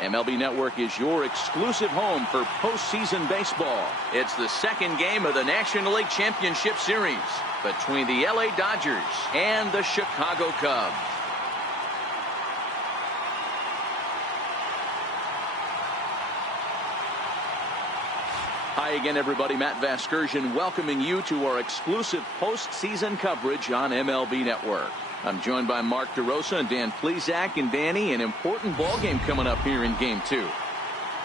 MLB Network is your exclusive home for postseason baseball. It's the second game of the National League Championship Series between the LA Dodgers and the Chicago Cubs. Hi again, everybody. Matt Vasgersian welcoming you to our exclusive postseason coverage on MLB Network. I'm joined by Mark DeRosa and Dan Plesac. And Danny, an important ball game coming up here in Game 2.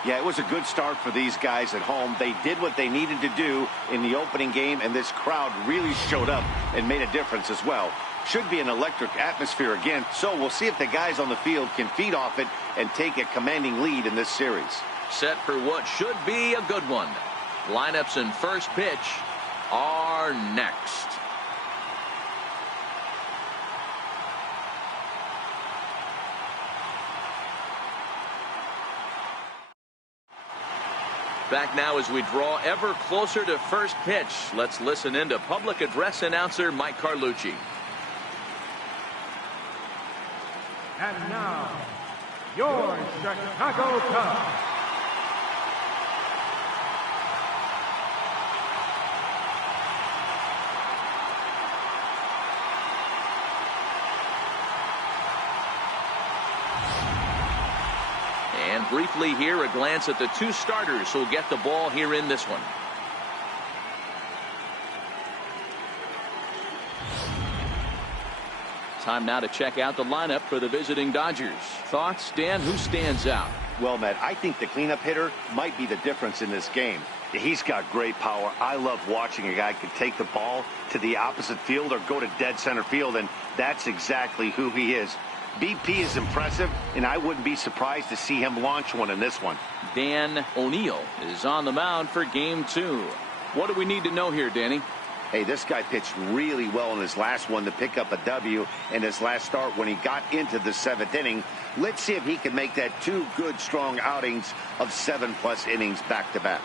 Yeah, it was a good start for these guys at home. They did what they needed to do in the opening game, and this crowd really showed up and made a difference as well. Should be an electric atmosphere again, so we'll see if the guys on the field can feed off it and take a commanding lead in this series. Set for what should be a good one. Lineups and first pitch are next. Back now as we draw ever closer to first pitch. Let's listen in to public address announcer Mike Carlucci. And now, your Chicago Cubs. And briefly here, a glance at the two starters who'll get the ball here in this one. Time now to check out the lineup for the visiting Dodgers. Thoughts, Dan? Who stands out? Well, Matt, I think the cleanup hitter might be the difference in this game. He's got great power. I love watching a guy can take the ball to the opposite field or go to dead center field, and that's exactly who he is. BP is impressive, and I wouldn't be surprised to see him launch one in this one. Dan O'Neill is on the mound for Game 2. What do we need to know here, Danny? Hey, this guy pitched really well in his last one to pick up a W in his last start when he got into the 7th inning. Let's see if he can make that 2 good, strong outings of 7+ innings back-to-back.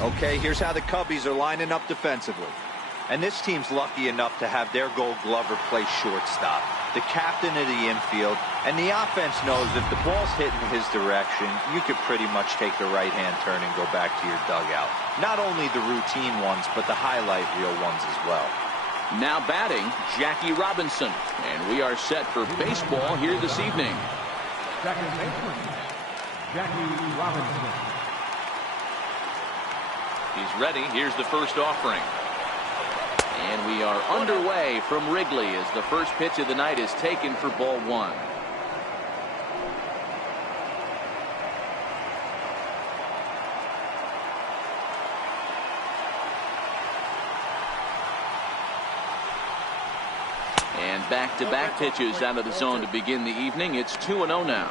Okay, here's how the Cubbies are lining up defensively. And this team's lucky enough to have their Gold Glover play shortstop, the captain of the infield, and the offense knows if the ball's hitting his direction, you could pretty much take the right-hand turn and go back to your dugout. Not only the routine ones, but the highlight reel ones as well. Now batting, Jackie Robinson. And we are set for baseball here this evening. Second baseman, Jackie Robinson. He's ready. Here's the first offering. And we are underway from Wrigley as the first pitch of the night is taken for ball 1. And back-to-back pitches out of the zone to begin the evening. It's 2-0 now.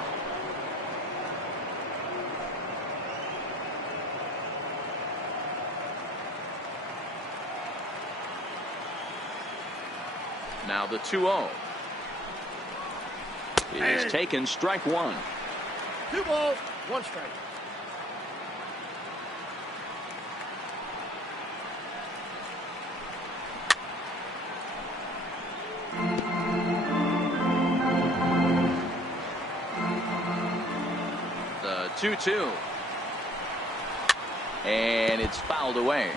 Now the 2-0 is taken, strike 1. 2 balls, 1 strike. The 2-2. And it's fouled away.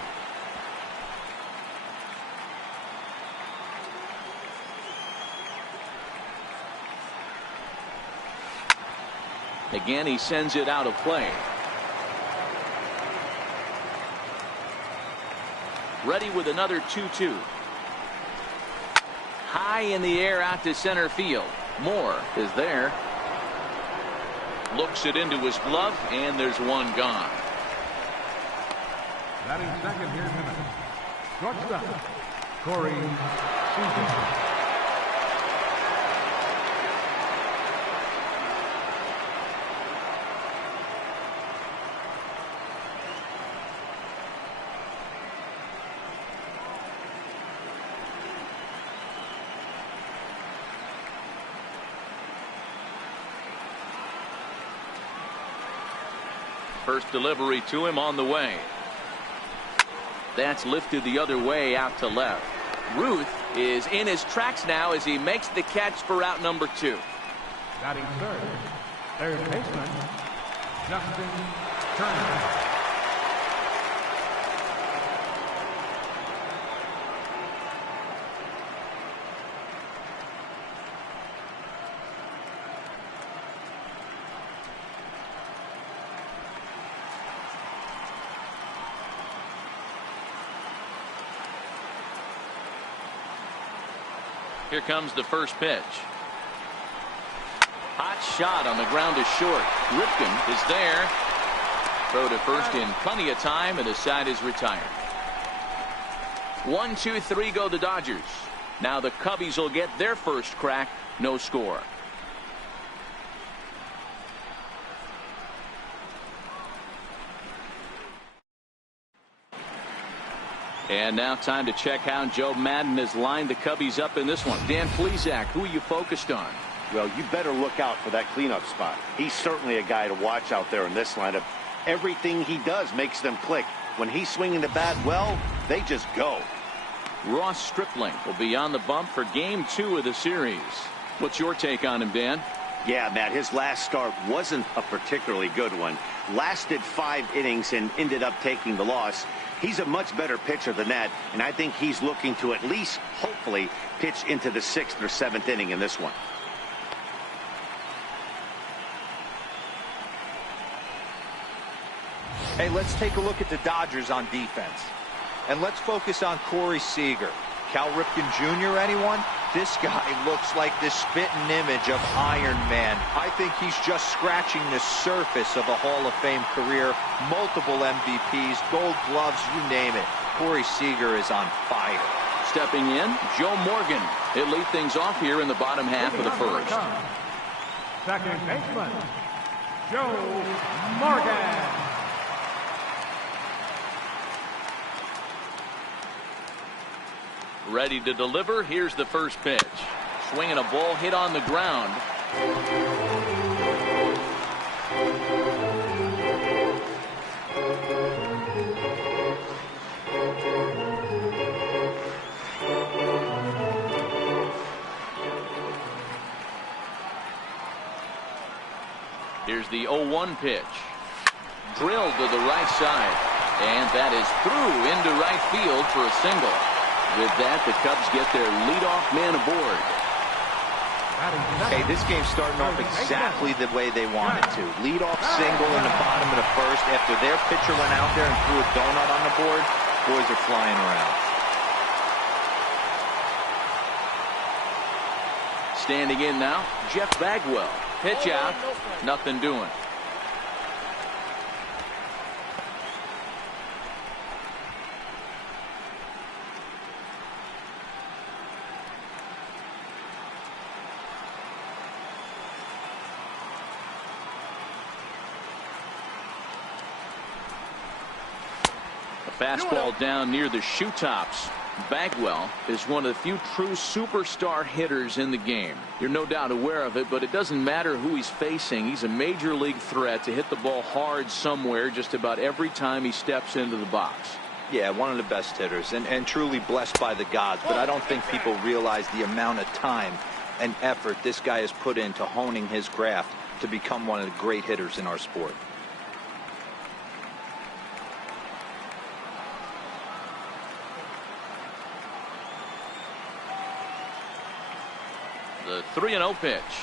Again, he sends it out of play. Ready with another 2-2. High in the air out to center field. Moore is there. Looks it into his glove, and there's one gone. Batting second here tonight, shortstop, Corey Seager. First delivery to him on the way. That's lifted the other way out to left. Ruth is in his tracks now as he makes the catch for out number 2. Batting third, third baseman, Justin Turner. Here comes the first pitch. Hot shot on the ground is short. Ripken is there. Throw to first in plenty of time, and the side is retired. 1-2-3 go the Dodgers. Now the Cubbies will get their first crack. No score. And now time to check how Joe Madden has lined the Cubbies up in this one. Dan Plesac, who are you focused on? Well, you better look out for that cleanup spot. He's certainly a guy to watch out there in this lineup. Everything he does makes them click. When he's swinging the bat well, they just go. Ross Stripling will be on the bump for Game 2 of the series. What's your take on him, Dan? Yeah, Matt, his last start wasn't a particularly good one. Lasted 5 innings and ended up taking the loss. He's a much better pitcher than that, and I think he's looking to at least, hopefully, pitch into the 6th or 7th inning in this one. Hey, let's take a look at the Dodgers on defense. And let's focus on Corey Seager. Cal Ripken Jr., anyone? This guy looks like the spitting image of Iron Man. I think he's just scratching the surface of a Hall of Fame career. Multiple MVPs, Gold Gloves, you name it. Corey Seager is on fire. Stepping in, Joe Morgan. He'll lead things off here in the bottom half of the first. Second baseman, Joe Morgan. Ready to deliver. Here's the first pitch. Swinging a ball hit on the ground. Here's the 0-1 pitch. Drilled to the right side. And that is through into right field for a single. With that, the Cubs get their leadoff man aboard. Hey, this game's starting off exactly the way they want it to. Leadoff single in the bottom of the first. After their pitcher went out there and threw a donut on the board, boys are flying around. Standing in now, Jeff Bagwell. Pitch out, nothing doing. Fastball down near the shoe tops. Bagwell is one of the few true superstar hitters in the game. You're no doubt aware of it, but it doesn't matter who he's facing. He's a major league threat to hit the ball hard somewhere just about every time he steps into the box. Yeah, one of the best hitters and truly blessed by the gods, but I don't think people realize the amount of time and effort this guy has put into honing his craft to become one of the great hitters in our sport. The 3-0 pitch.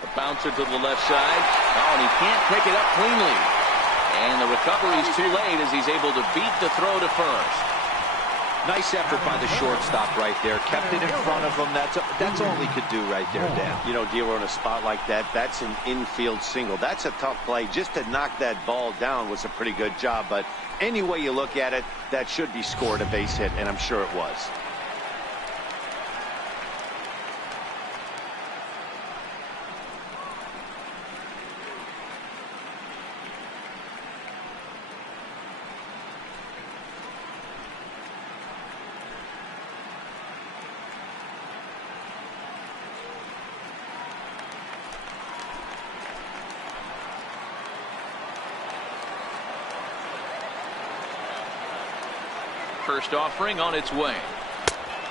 A bouncer to the left side. Oh, and he can't pick it up cleanly. And the recovery is too late as he's able to beat the throw to first. Nice effort by the shortstop right there. Kept it in front of him. That's all he could do right there, Dan. You know, dealer in a spot like that, that's an infield single. That's a tough play. Just to knock that ball down was a pretty good job. But any way you look at it, that should be scored a base hit, and I'm sure it was. First offering on its way.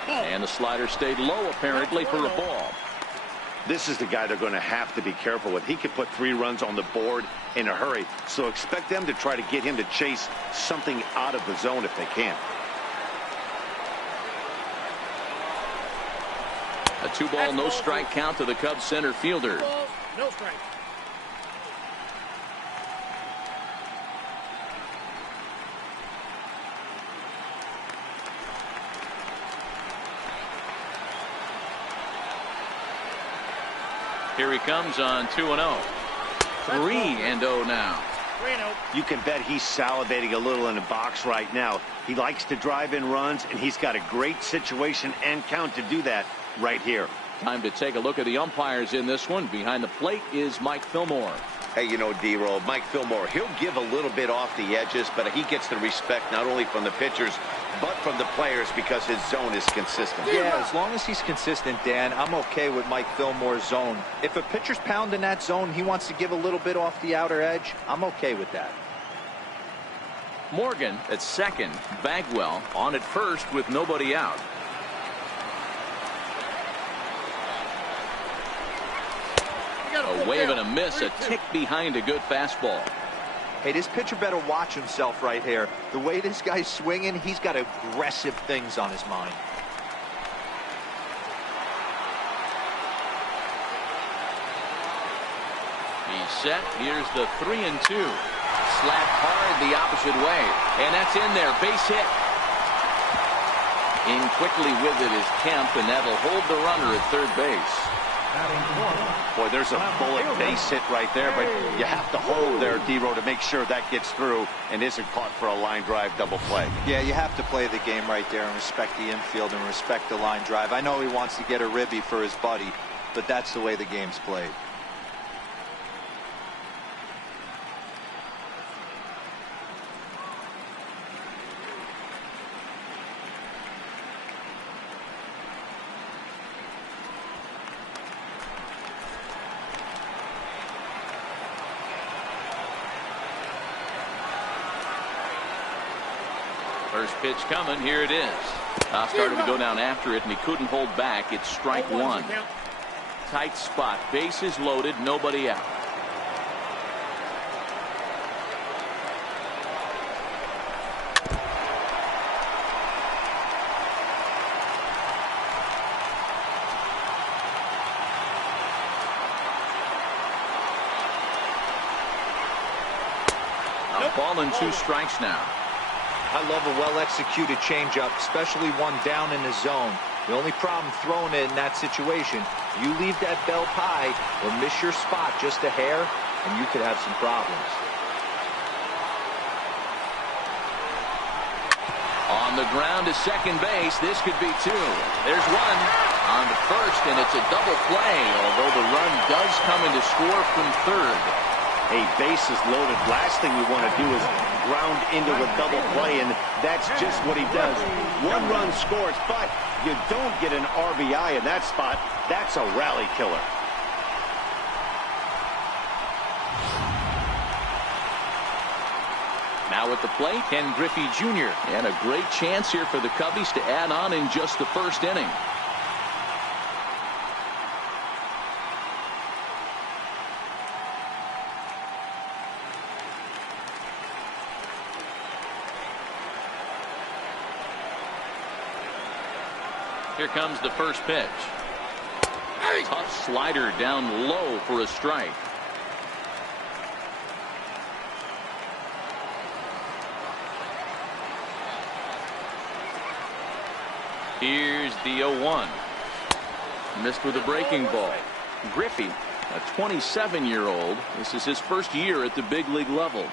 And the slider stayed low apparently for a ball. This is the guy they're going to have to be careful with. He could put 3 runs on the board in a hurry, so expect them to try to get him to chase something out of the zone if they can. A 2-ball, no strike count to the Cubs center fielder. 2 balls, no strike. Here he comes on 2-0. 3-0 now. 3-0. You can bet he's salivating a little in the box right now. He likes to drive in runs, and he's got a great situation and count to do that right here. Time to take a look at the umpires in this one. Behind the plate is Mike Fillmore. Hey, you know, D-Roll, Mike Fillmore, he'll give a little bit off the edges, but he gets the respect not only from the pitchers, but from the players because his zone is consistent. Yeah, as long as he's consistent, Dan, I'm okay with Mike Fillmore's zone. If a pitcher's pounding that zone, he wants to give a little bit off the outer edge, I'm okay with that. Morgan at second. Bagwell on at first with nobody out. A wave and a miss, a tick behind a good fastball. Hey, this pitcher better watch himself right here. The way this guy's swinging, he's got aggressive things on his mind. He's set. Here's the 3-2. Slapped hard the opposite way. And that's in there. Base hit. In quickly with it is Kemp, and that'll hold the runner at third base. Boy, there's a bullet base hit right there, but you have to hold there, D-Row, to make sure that gets through and isn't caught for a line drive double play. Yeah, you have to play the game right there and respect the infield and respect the line drive. I know he wants to get a ribby for his buddy, but that's the way the game's played. First pitch coming. Here it is. Started to go down after it, and he couldn't hold back. It's strike one. Tight spot. Bases loaded. Nobody out. A ball and 2 strikes now. I love a well-executed changeup, especially one down in the zone. The only problem throwing it in that situation, you leave that bell high or miss your spot just a hair, and you could have some problems. On the ground to second base. This could be 2. There's one. On to first, and it's a double play, although the run does come in to score from third. A base is loaded. Last thing you want to do is ground into a double play, and that's just what he does. 1 run scores, but you don't get an RBI in that spot. That's a rally killer. Now at the plate, Ken Griffey Jr. And a great chance here for the Cubbies to add on in just the first inning. Here comes the first pitch. Tough slider down low for a strike. Here's the 0-1. Missed with a breaking ball. Griffey, a 27-year-old. This is his first year at the big league level.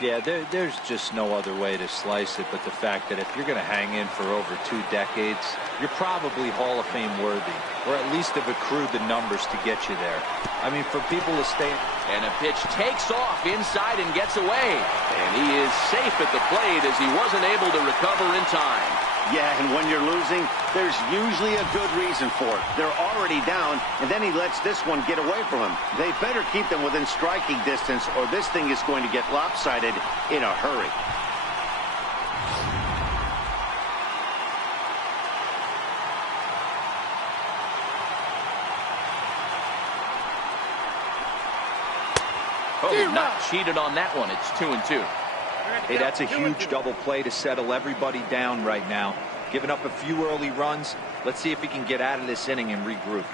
Yeah, there's just no other way to slice it but the fact that if you're going to hang in for over 2 decades, you're probably Hall of Fame worthy, or at least have accrued the numbers to get you there. I mean, for people to stay... And a pitch takes off inside and gets away. And he is safe at the plate as he wasn't able to recover in time. Yeah, and when you're losing, there's usually a good reason for it. They're already down, and then he lets this one get away from him. They better keep them within striking distance, or this thing is going to get lopsided in a hurry. Oh, not cheated on that one. It's 2-2. Hey, that's a huge double play to settle everybody down right now. Giving up a few early runs. Let's see if he can get out of this inning and regroup.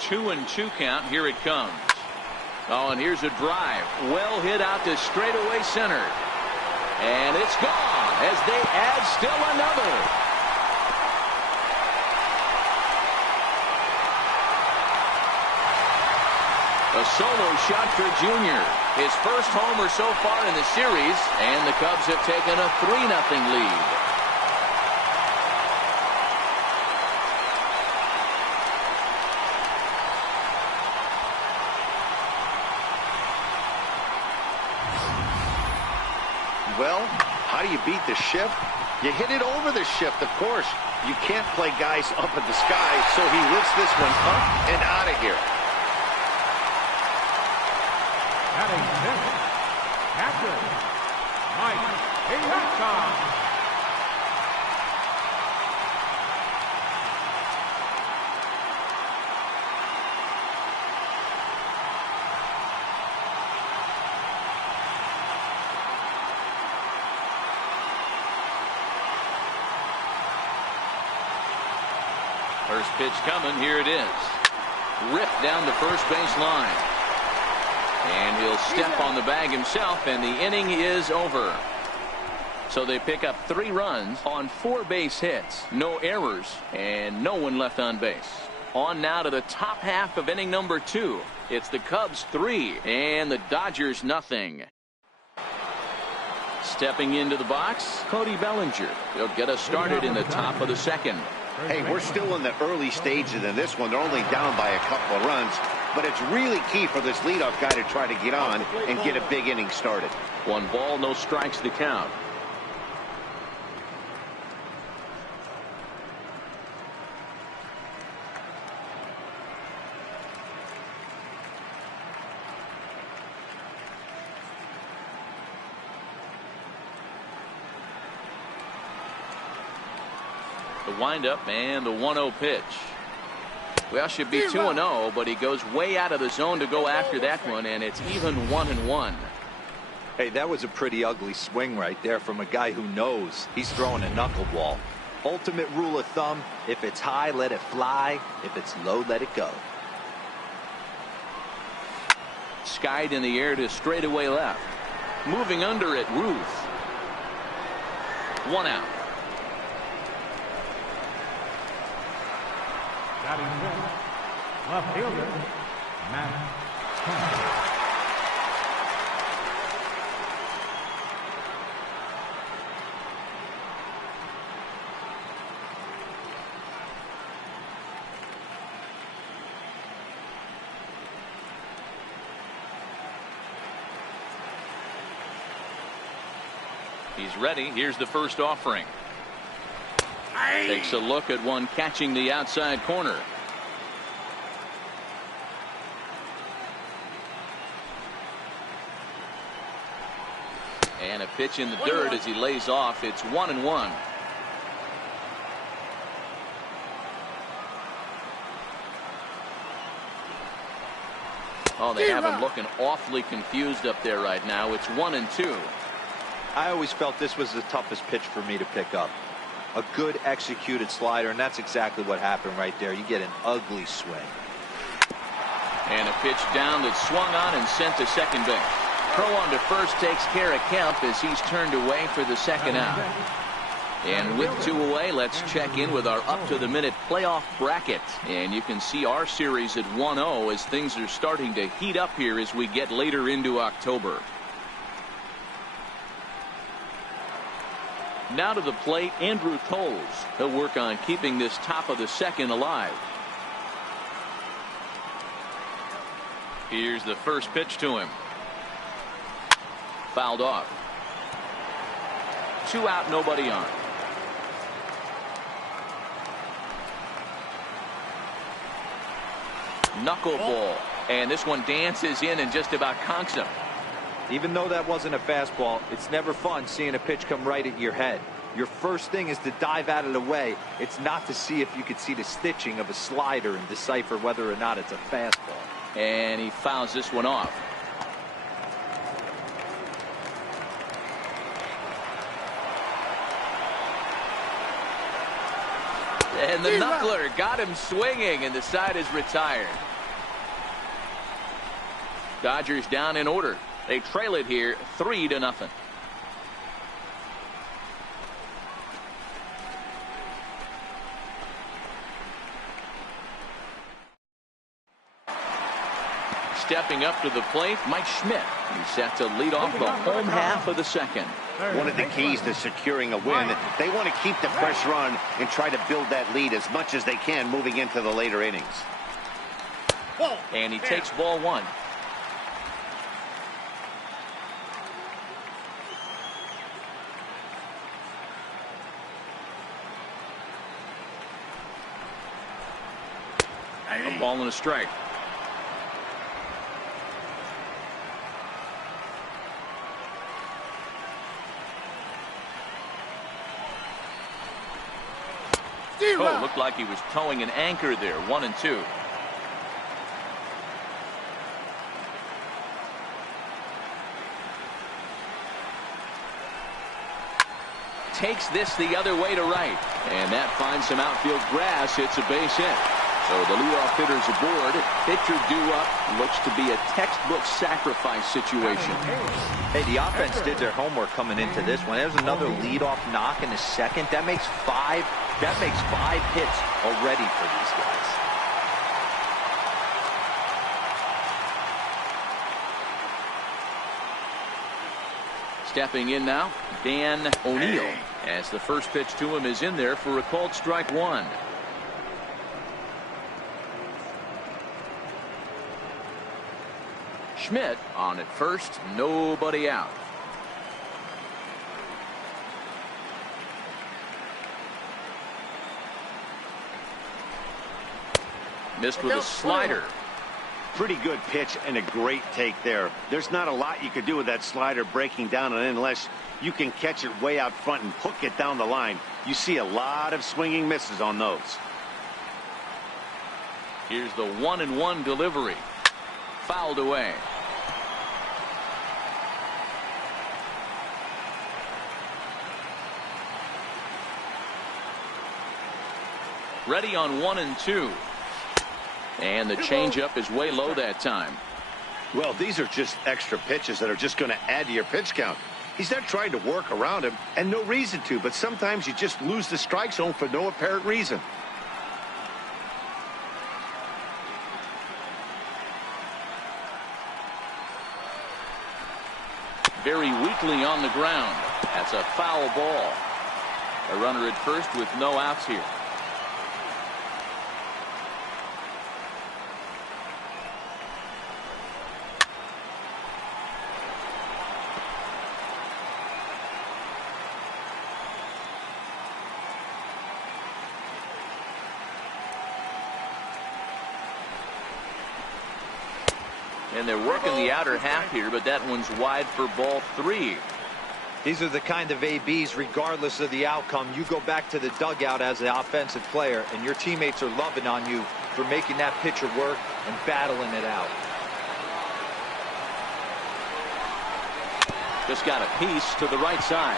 2-2 count. Here it comes. Oh, and here's a drive. Well hit out to straightaway center. And it's gone as they add still another. A solo shot for Junior. His first homer so far in the series, and the Cubs have taken a 3-0 lead. Well, how do you beat the shift? You hit it over the shift, of course. You can't play guys up in the sky, so he lifts this one up and out of here. Batting fifth, catcher, Mike. First pitch coming. Here it is. Ripped down the first base line. And he'll step on the bag himself, and the inning is over. So they pick up 3 runs on 4 base hits. No errors, and no one left on base. On now to the top half of inning number 2. It's the Cubs 3 and the Dodgers nothing. Stepping into the box, Cody Bellinger. He'll get us started in the top of the second. Hey, we're still in the early stages in this one. They're only down by a couple of runs, but it's really key for this leadoff guy to try to get on and get a big inning started. 1 ball, no strikes to count. The windup and the 1-0 pitch. Well, should be 2-0, but he goes way out of the zone to go after that one, and it's even 1-1. Hey, that was a pretty ugly swing right there from a guy who knows he's throwing a knuckleball. Ultimate rule of thumb, if it's high, let it fly. If it's low, let it go. Skied in the air to straightaway left. Moving under it, Ruth. 1 out. Batting fifth, left fielder, Matt. He's ready. Here's the first offering. Takes a look at one catching the outside corner. And a pitch in the dirt as he lays off. It's 1-1. Oh, they have him looking awfully confused up there right now. It's 1-2. I always felt this was the toughest pitch for me to pick up. A good executed slider, and that's exactly what happened right there. You get an ugly swing. And a pitch down that swung on and sent to second base. Throw on to first takes care of Kemp as he's turned away for the second out. And with 2 away, let's check in with our up-to-the-minute playoff bracket. And you can see our series at 1-0 as things are starting to heat up here as we get later into October. Now to the plate, Andrew Toles. He'll work on keeping this top of the second alive. Here's the first pitch to him. Fouled off. 2 out, nobody on. Knuckleball. And this one dances in and just about conks him. Even though that wasn't a fastball, it's never fun seeing a pitch come right at your head. your first thing is to dive out of the way. It's not to see if you could see the stitching of a slider and decipher whether or not it's a fastball. And he fouls this one off. And the knuckler got him swinging, and the side is retired. Dodgers down in order. They trail it here 3-0. Stepping up to the plate, Mike Schmidt. He's set to lead off the home half of the second. One of the keys to securing a win, they want to keep the pressure on and try to build that lead as much as they can moving into the later innings. And he takes ball one. A ball and a strike. Oh, looked like he was towing an anchor there. 1-2. Takes this the other way to right. And that finds some outfield grass. Hits a base hit. So the leadoff hitter's aboard. Pitcher due up. Looks to be a textbook sacrifice situation. Hey, the offense did their homework coming into this one. There's another leadoff knock in the second. That makes five hits already for these guys. Stepping in now, Dan O'Neill, as the first pitch to him is in there for a called strike one. Schmidt on at first, nobody out. Missed with a slider. Pretty good pitch and a great take there. There's not a lot you could do with that slider breaking down and in unless you can catch it way out front and hook it down the line. You see a lot of swinging misses on those. Here's the 1-1 delivery. Fouled away. Ready on 1-2. And the changeup is way low that time. Well, these are just extra pitches that are just going to add to your pitch count. He's not trying to work around him, and no reason to, but sometimes you just lose the strike zone for no apparent reason. Very weakly on the ground. That's a foul ball. A runner at first with no outs here. And they're working the outer half here, but that one's wide for ball 3. These are the kind of ABs, regardless of the outcome, you go back to the dugout as an offensive player, and your teammates are loving on you for making that pitcher work and battling it out. Just got a piece to the right side.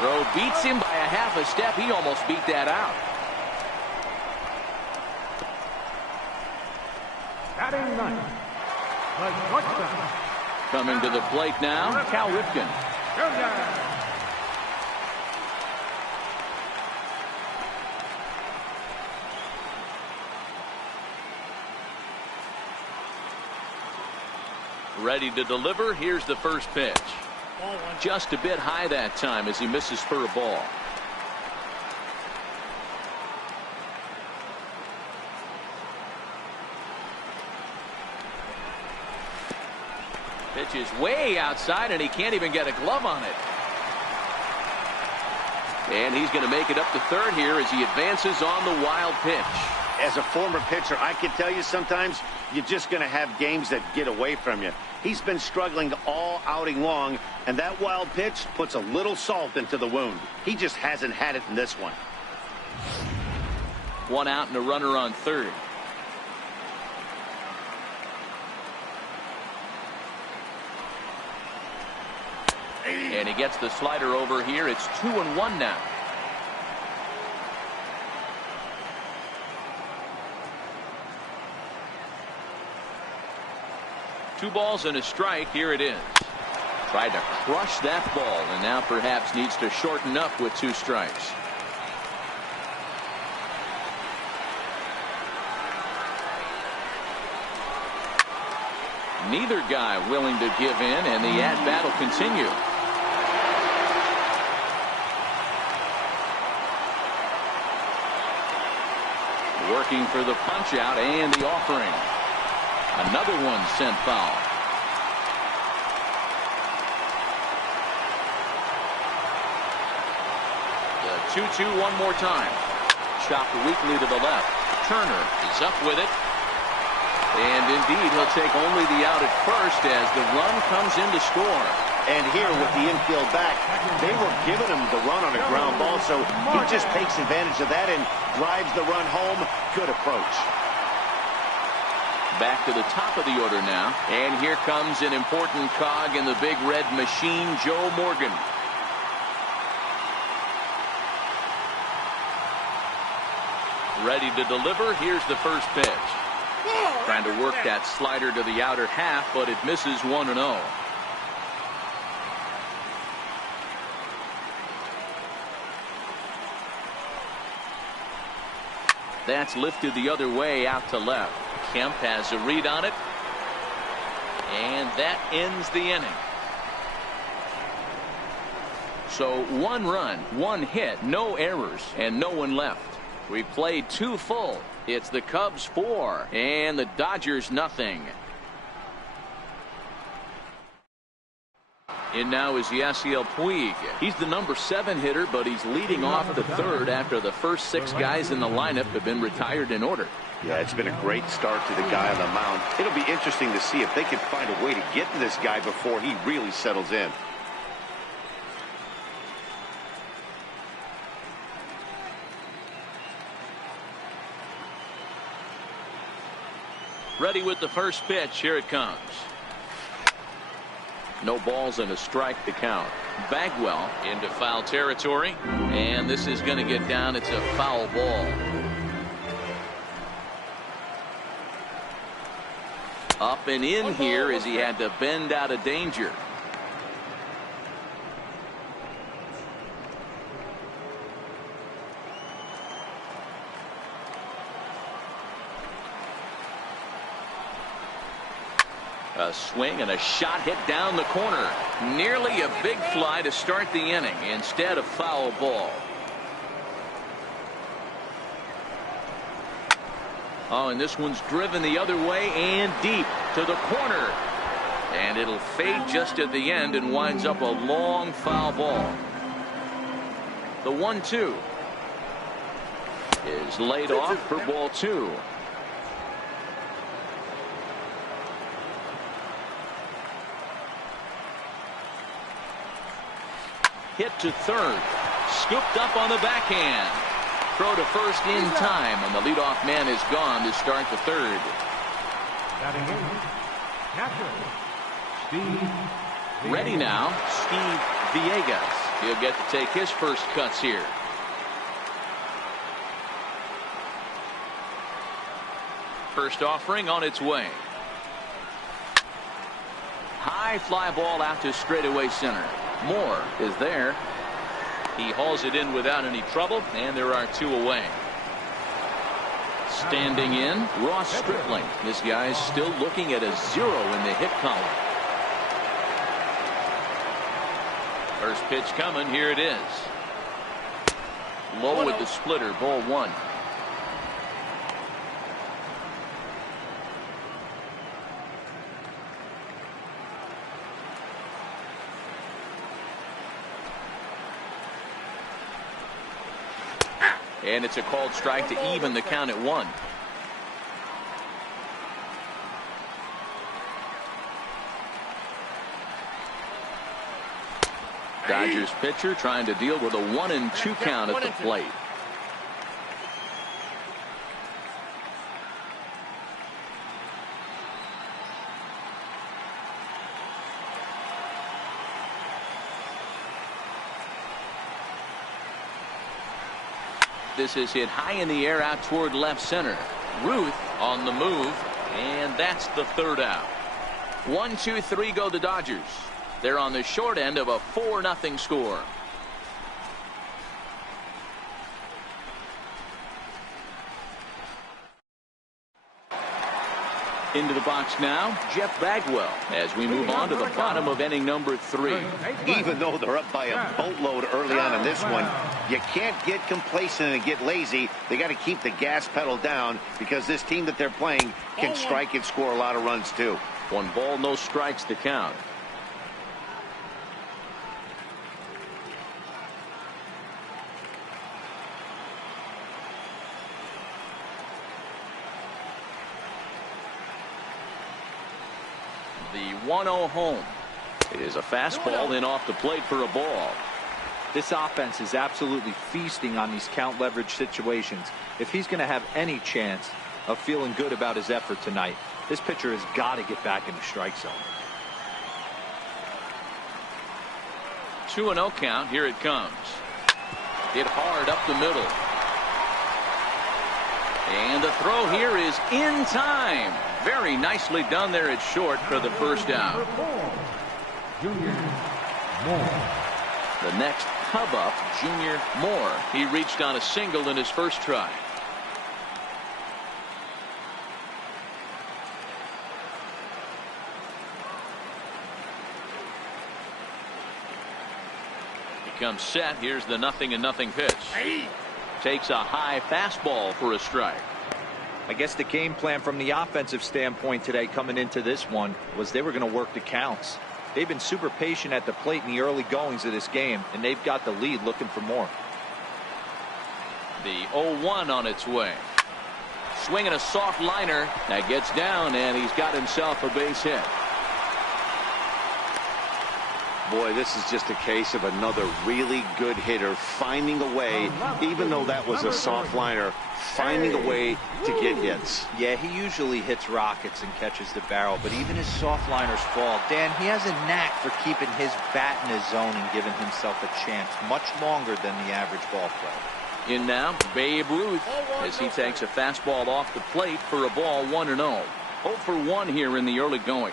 Throw beats him by a half a step. He almost beat that out. Batting ninth, the shortstop. Coming to the plate now, Cal Ripken. Ready to deliver. Here's the first pitch. Just a bit high that time as he misses for a ball. Pitch is way outside, and he can't even get a glove on it. And he's going to make it up to third here as he advances on the wild pitch. as a former pitcher, I can tell you sometimes you're just going to have games that get away from you. He's been struggling all outing long, and that wild pitch puts a little salt into the wound. He just hasn't had it in this one. One out and a runner on third. And he gets the slider over here. It's 2-1 now. Two balls and a strike. Here it is. Tried to crush that ball, and now perhaps needs to shorten up with two strikes. Neither guy willing to give in, and the at-bat will continue. Working for the punch-out and the offering. Another one sent foul. The 2-2 one more time. Chopped weakly to the left. Turner is up with it. And indeed, he'll take only the out at first as the run comes in to score. And here with the infield back, they were giving him the run on a ground ball, so he just takes advantage of that and drives the run home. Good approach. Back to the top of the order now. And here comes an important cog in the big red machine, Joe Morgan. Ready to deliver. Here's the first pitch. Trying to work that slider to the outer half, but it misses 1-0. That's lifted the other way out to left. Kemp has a read on it. And that ends the inning. So 1 run, 1 hit, no errors, and no one left. We played 2 full. It's the Cubs 4 and the Dodgers nothing. And now is Yasiel Puig. He's the number 7 hitter, but he's leading off the third after the first 6 guys in the lineup have been retired in order. Yeah, it's been a great start to the guy on the mound. It'll be interesting to see if they can find a way to get to this guy before he really settles in. Ready with the first pitch. Here it comes. No balls and a strike to count. Bagwell into foul territory, and this is going to get down. It's a foul ball. Up and in here as he had to bend out of danger. A swing and a shot hit down the corner. Nearly a big fly to start the inning. Instead, a foul ball. Oh, and this one's driven the other way and deep to the corner. And it'll fade just at the end and winds up a long foul ball. The 1-2 is laid off for ball 2. Hit to third. Scooped up on the backhand. Throw to first in time, and the leadoff man is gone to start the third. Batting in, catcher, Steve. Ready now, Steve Villegas. He'll get to take his first cuts here. First offering on its way. High fly ball out to straightaway center. Moore is there. He hauls it in without any trouble, and there are 2 away. Standing in, Ross Stripling. This guy's still looking at a 0 in the hit column. First pitch coming. Here it is. Low with the splitter. Ball 1. And it's a called strike to even the count at 1. Dodgers pitcher trying to deal with a 1-2 count at the plate. This is hit high in the air out toward left center. Ruth on the move, and that's the 3rd out. 1, 2, 3 go the Dodgers. They're on the short end of a 4-0 score. Into the box now, Jeff Bagwell, as we move on to the bottom of inning number 3. Even though they're up by a boatload early on in this one, you can't get complacent and get lazy. They got to keep the gas pedal down because this team that they're playing can strike and score a lot of runs too. 1 ball, no strikes to count. The 1-0 home. It is a fastball in off the plate for a ball. This offense is absolutely feasting on these count leverage situations. If he's going to have any chance of feeling good about his effort tonight, this pitcher has got to get back in the strike zone. 2-0 count. Here it comes. Hit hard up the middle. And the throw here is in time. Very nicely done there at short for the 1st out. The next Cub up, Junior Moore. He reached on a single in his first try. He comes set. Here's the 0-0 pitch. Takes a high fastball for a strike. I guess the game plan from the offensive standpoint today coming into this one was they were going to work the counts. They've been super patient at the plate in the early goings of this game, and they've got the lead looking for more. The 0-1 on its way. Swinging a soft liner. That gets down, and he's got himself a base hit. Boy, this is just a case of another really good hitter finding a way, even though that was a soft liner, finding a way to get hits. Yeah, he usually hits rockets and catches the barrel, but even his soft liners fall. Dan, he has a knack for keeping his bat in his zone and giving himself a chance much longer than the average ball player. In now, Babe Ruth, as he takes a fastball off the plate for a ball, 1-0. 0 for 1 here in the early going.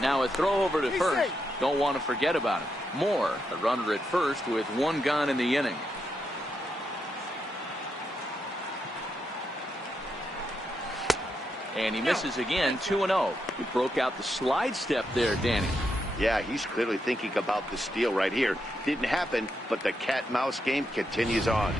Now a throw over to first. Don't want to forget about it. Moore, a runner at first with 1 gone in the inning. And he misses again, 2-0. He broke out the slide step there, Danny. Yeah, he's clearly thinking about the steal right here. Didn't happen, but the cat-mouse game continues on.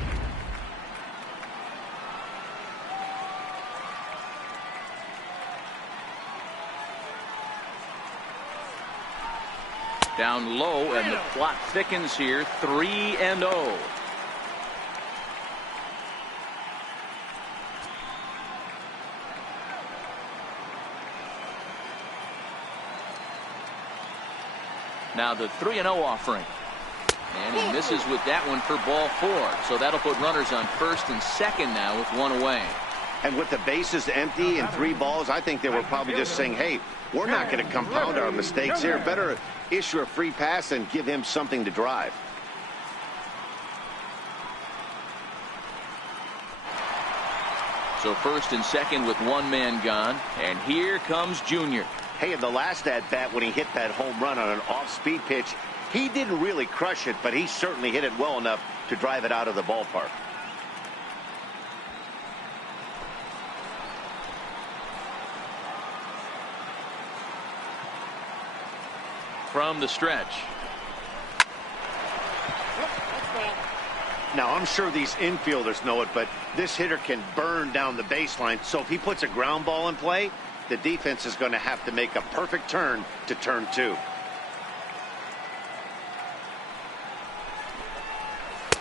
Down low, and the plot thickens here, 3-0. Now the 3-0 offering. And he misses with that one for ball 4. So that'll put runners on first and second now with 1 away. And with the bases empty and 3 balls, I think they were probably just saying, hey, we're not going to compound our mistakes here. Better issue a free pass and give him something to drive. So first and second with 1 man gone. And here comes Junior. Hey, in the last at-bat when he hit that home run on an off-speed pitch, he didn't really crush it, but he certainly hit it well enough to drive it out of the ballpark. From the stretch. Now, I'm sure these infielders know it, but this hitter can burn down the baseline. So if he puts a ground ball in play, the defense is going to have to make a perfect turn to turn 2.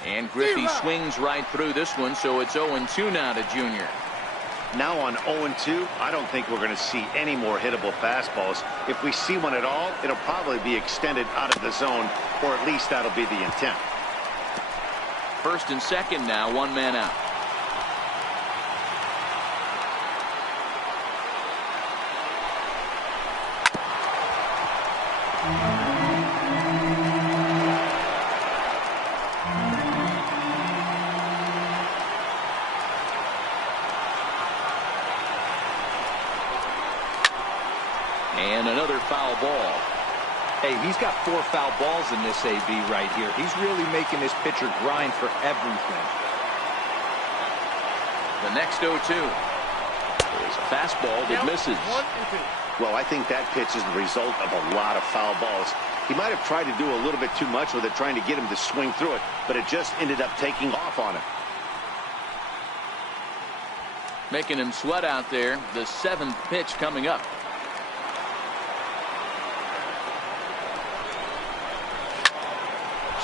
And Griffey swings right through this one, so it's 0-2 now to Junior. Now on 0-2, I don't think we're going to see any more hittable fastballs. If we see one at all, it'll probably be extended out of the zone, or at least that'll be the intent. First and second now, 1 man out. And another foul ball. Hey, he's got 4 foul balls in this AB right here. He's really making this pitcher grind for everything. The next 0-2 is a fastball that misses. 1-2. Well, I think that pitch is the result of a lot of foul balls. He might have tried to do a little bit too much with it, trying to get him to swing through it, but it just ended up taking off on him. Making him sweat out there. The 7th pitch coming up.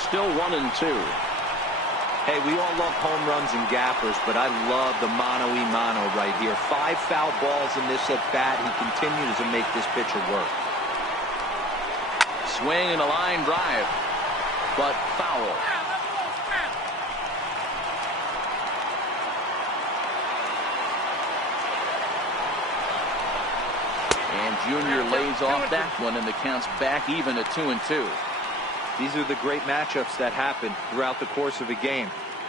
Still 1-2. Hey, we all love home runs and gappers, but I love the mano-a-mano right here. 5 foul balls in this at-bat. He continues to make this pitcher work. Swing and a line drive, but foul. And Junior lays off that one, and the count's back even at 2-2. These are the great matchups that happen throughout the course of a game.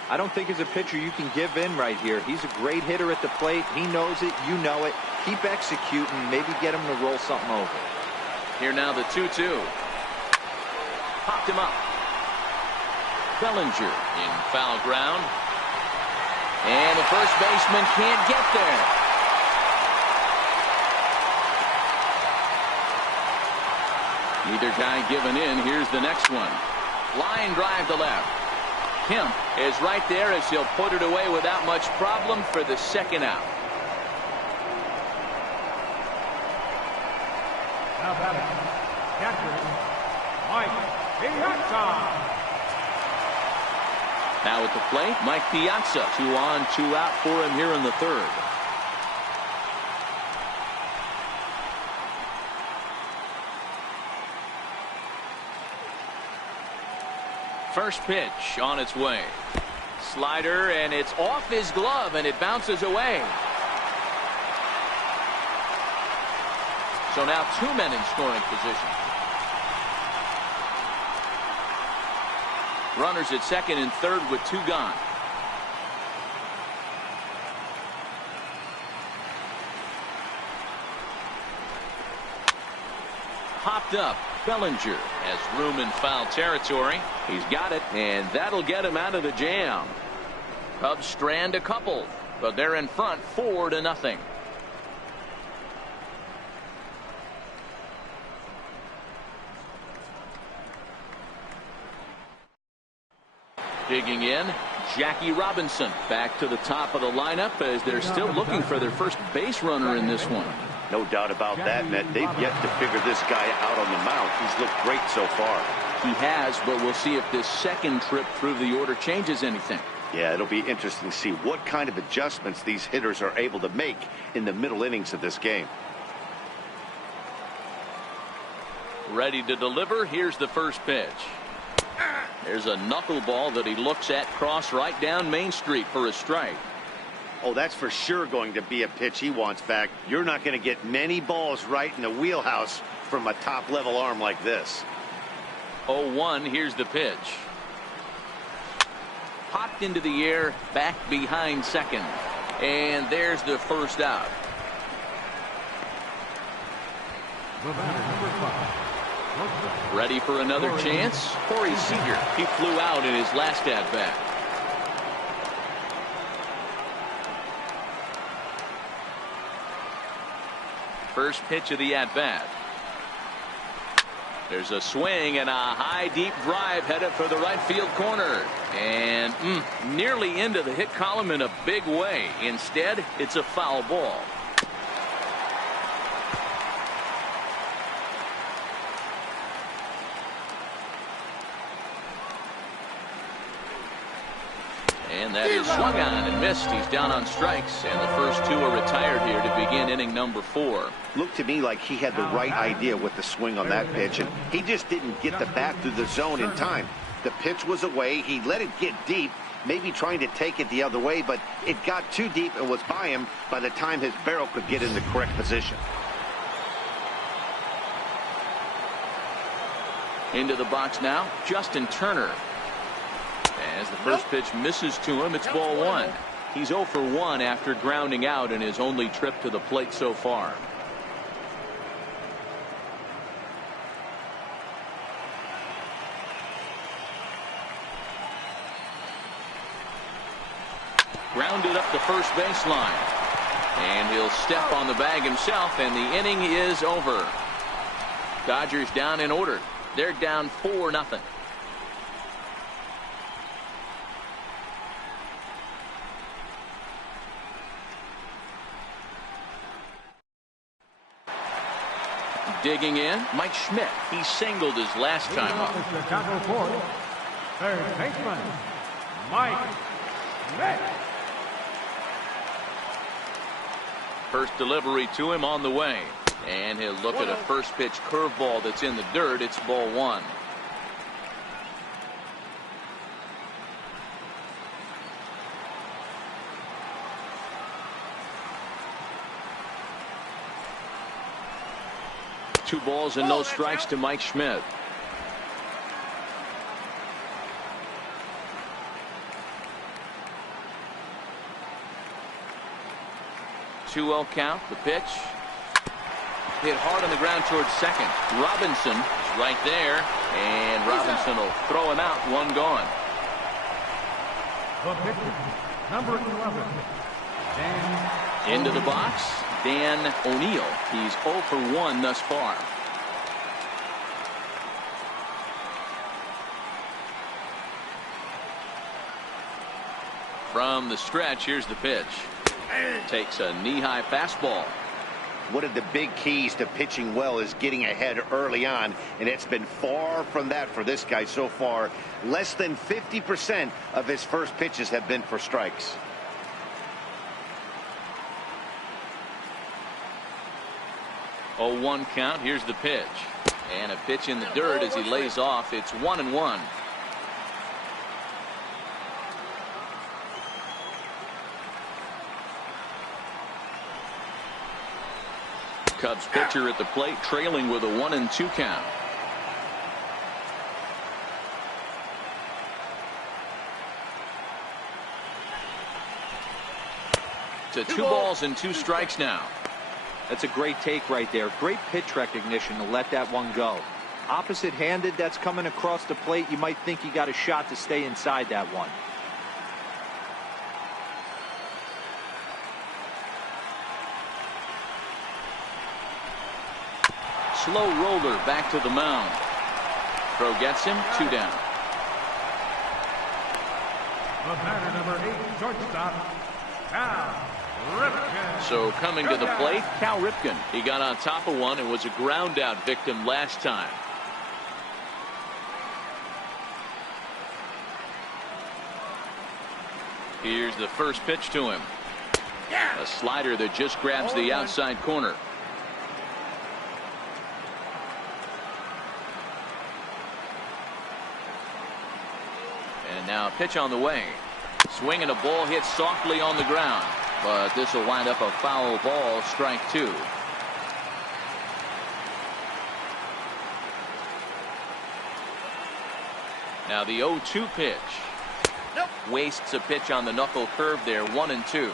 I don't think as a pitcher you can give in right here. He's a great hitter at the plate. He knows it. You know it. Keep executing. Maybe get him to roll something over. Here now the 2-2. Popped him up. Bellinger in foul ground. And the first baseman can't get there. Neither guy giving in. Here's the next one. Line drive to left. Kemp is right there as he'll put it away without much problem for the second out. Now batting, catcher, Mike Piazza. Now at the plate, Mike Piazza. 2 on, 2 out for him here in the 3rd. First pitch on its way. Slider, and it's off his glove, and it bounces away. So now 2 men in scoring position. Runners at second and third with 2 gone. Hopped up. Bellinger has room in foul territory. He's got it, and that'll get him out of the jam. Cubs strand a couple, but they're in front 4-0. Digging in, Jackie Robinson back to the top of the lineup as they're still looking for their first base runner in this one. No doubt about that, Matt. They've yet to figure this guy out on the mound. He's looked great so far. He has, but we'll see if this second trip through the order changes anything. Yeah, it'll be interesting to see what kind of adjustments these hitters are able to make in the middle innings of this game. Ready to deliver. Here's the first pitch. There's a knuckleball that he looks at cross right down Main Street for a strike. Oh, that's for sure going to be a pitch he wants back. You're not going to get many balls right in the wheelhouse from a top-level arm like this. 0-1. Here's the pitch. Popped into the air, back behind second. And there's the first out. The batter, number 5. Ready for another chance? Corey Seager. He flew out in his last at-bat. First pitch of the at-bat. There's a swing and a high deep drive headed for the right field corner. And nearly into the hit column in a big way. Instead, it's a foul ball. And that is swung on and missed. He's down on strikes, and the first two are retired here to begin inning number 4. Looked to me like he had the right idea with the swing on that pitch, and he just didn't get the bat through the zone in time. The pitch was away. He let it get deep, maybe trying to take it the other way, but it got too deep and was by him by the time his barrel could get in the correct position. Into the box now, Justin Turner. As the first pitch misses to him, it's ball 1. He's 0 for 1 after grounding out in his only trip to the plate so far. Grounded up the first baseline. And he'll step on the bag himself, and the inning is over. Dodgers down in order. They're down 4-0. Digging in, Mike Schmidt. He singled his last time up. The Chicago fourth, third baseman, Mike Schmidt. First delivery to him on the way. And he'll look at a first pitch curveball that's in the dirt. It's ball 1. Two balls and no strikes to Mike Schmidt. Two-0 count. The pitch hit hard on the ground towards second. Robinson is right there, and Robinson will throw him out. One gone. The pitcher, number 11, Dan. Into the box, Dan O'Neill. He's 0 for 1 thus far. From the stretch, here's the pitch. Takes a knee-high fastball. One of the big keys to pitching well is getting ahead early on, and it's been far from that for this guy so far. Less than 50% of his first pitches have been for strikes. Oh, 1 count. Here's the pitch. And a pitch in the dirt as he lays off. It's 1-1. Cubs pitcher at the plate, trailing with a 1-2 count. To 2 balls and 2 strikes now. That's a great take right there. Great pitch recognition to let that one go. Opposite-handed, that's coming across the plate. You might think he got a shot to stay inside that one. Slow roller back to the mound. Throw gets him. 2 down. The batter, number 8, shortstop, Cal Ripken. So coming to the plate, Cal Ripken. He got on top of one and was a ground out victim last time. Here's the first pitch to him. A slider that just grabs the outside corner. And now a pitch on the way. Swing and a ball hit softly on the ground. But this will wind up a foul ball, strike 2. Now the 0-2 pitch. Wastes a pitch on the knuckle curve there, 1-2.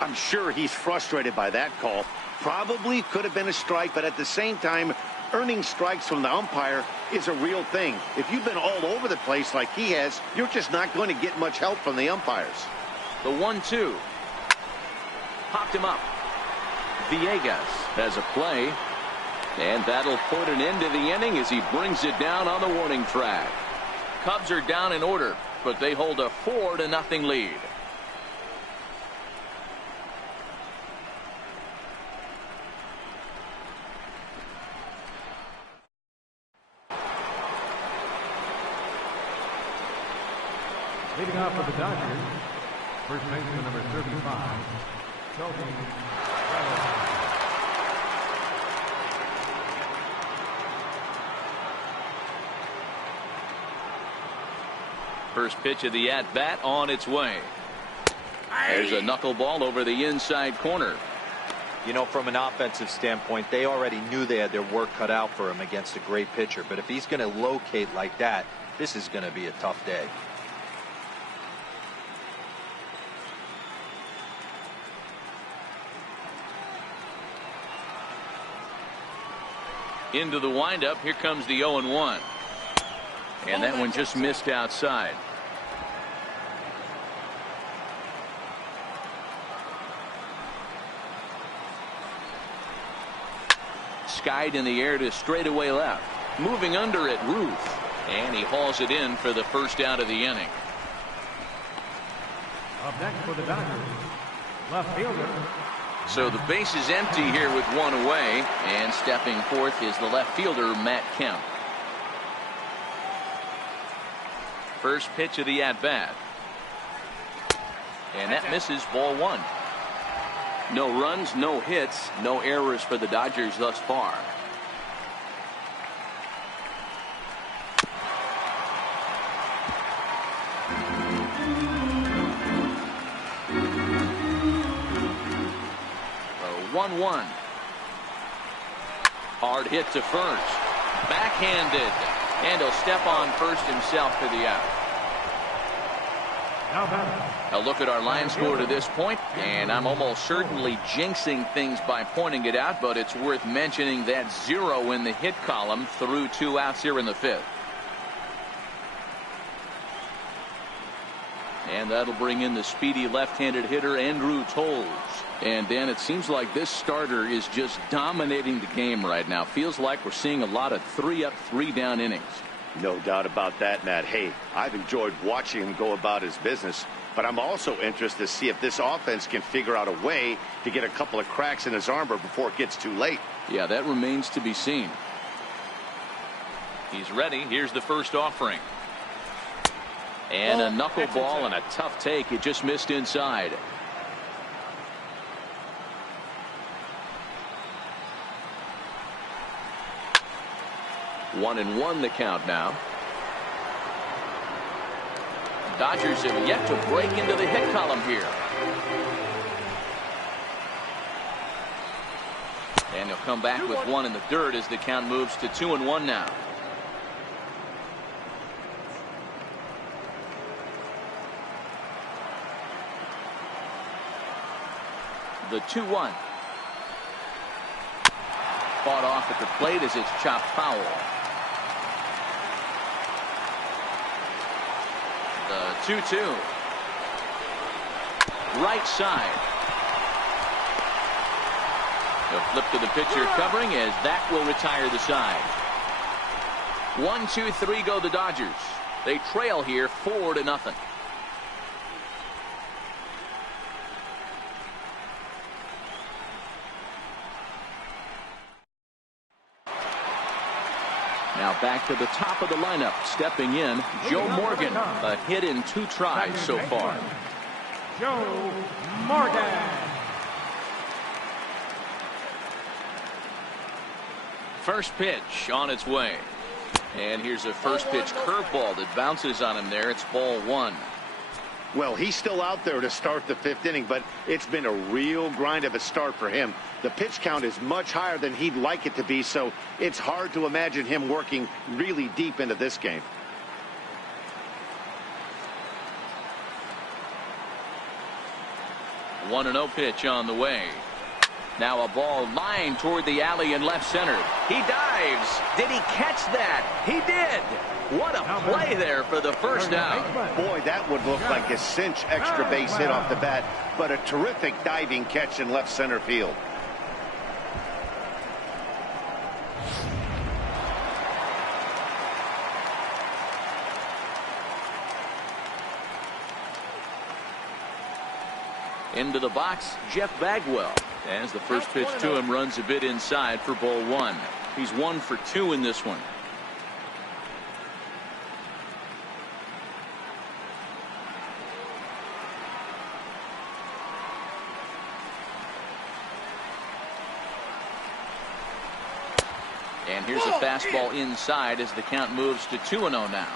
I'm sure he's frustrated by that call. Probably could have been a strike, but at the same time, earning strikes from the umpire is a real thing. If you've been all over the place like he has, you're just not going to get much help from the umpires. The 1-2. Popped him up. Villegas has a play. And that'll put an end to the inning as he brings it down on the warning track. Cubs are down in order, but they hold a 4-0 lead. Leading off for the Dodgers, first baseman number 35, Toby. First pitch of the at-bat on its way. There's a knuckleball over the inside corner. You know, from an offensive standpoint, they already knew they had their work cut out for him against a great pitcher. But if he's going to locate like that, this is going to be a tough day. Into the windup. Here comes the 0-1. And that one just missed outside. Skied in the air to straightaway left. Moving under it, Ruth. And he hauls it in for the first out of the inning. Up next for the Dodgers, left fielder. So the base is empty here with one away. And stepping forth is the left fielder, Matt Kemp. First pitch of the at-bat. And that misses, ball one. No runs, no hits, no errors for the Dodgers thus far. A 1-1. Hard hit to first. Backhanded. And he'll step on first himself for the out. A look at our line score to this point, and I'm almost certainly jinxing things by pointing it out, but it's worth mentioning that 0 in the hit column through 2 outs here in the 5th. And that'll bring in the speedy left-handed hitter Andrew Toles. And Dan, it seems like this starter is just dominating the game right now. Feels like we're seeing a lot of 3-up, 3-down innings. No doubt about that, Matt. Hey, I've enjoyed watching him go about his business, but I'm also interested to see if this offense can figure out a way to get a couple of cracks in his armor before it gets too late. Yeah, that remains to be seen. He's ready. Here's the first offering. And a knuckleball and a tough take. It just missed inside. One and one the count now. Dodgers have yet to break into the hit column here. And he'll come back with one in the dirt as the count moves to 2-1 now. The 2-1. Fought off at the plate as it's chopped foul. The 2-2. Right side. He'll flip to the pitcher covering as that will retire the side. 1-2-3 go the Dodgers. They trail here 4-0. Now back to the top of the lineup. Stepping in, Joe Morgan. A hit in 2 tries so far. Joe Morgan. First pitch on its way. And here's a first pitch curveball that bounces on him there. It's ball 1. Well, he's still out there to start the 5th inning, but it's been a real grind of a start for him. The pitch count is much higher than he'd like it to be, so it's hard to imagine him working really deep into this game. A 1-0 pitch on the way. Now a ball lined toward the alley in left center. He dives. Did he catch that? He did. What a play there for the first out. Boy, that would look like a cinch extra base hit off the bat, but a terrific diving catch in left center field. Into the box, Jeff Bagwell. As the first pitch to him runs a bit inside for ball 1. He's 1 for 2 in this one. And here's a fastball inside as the count moves to 2-0 now.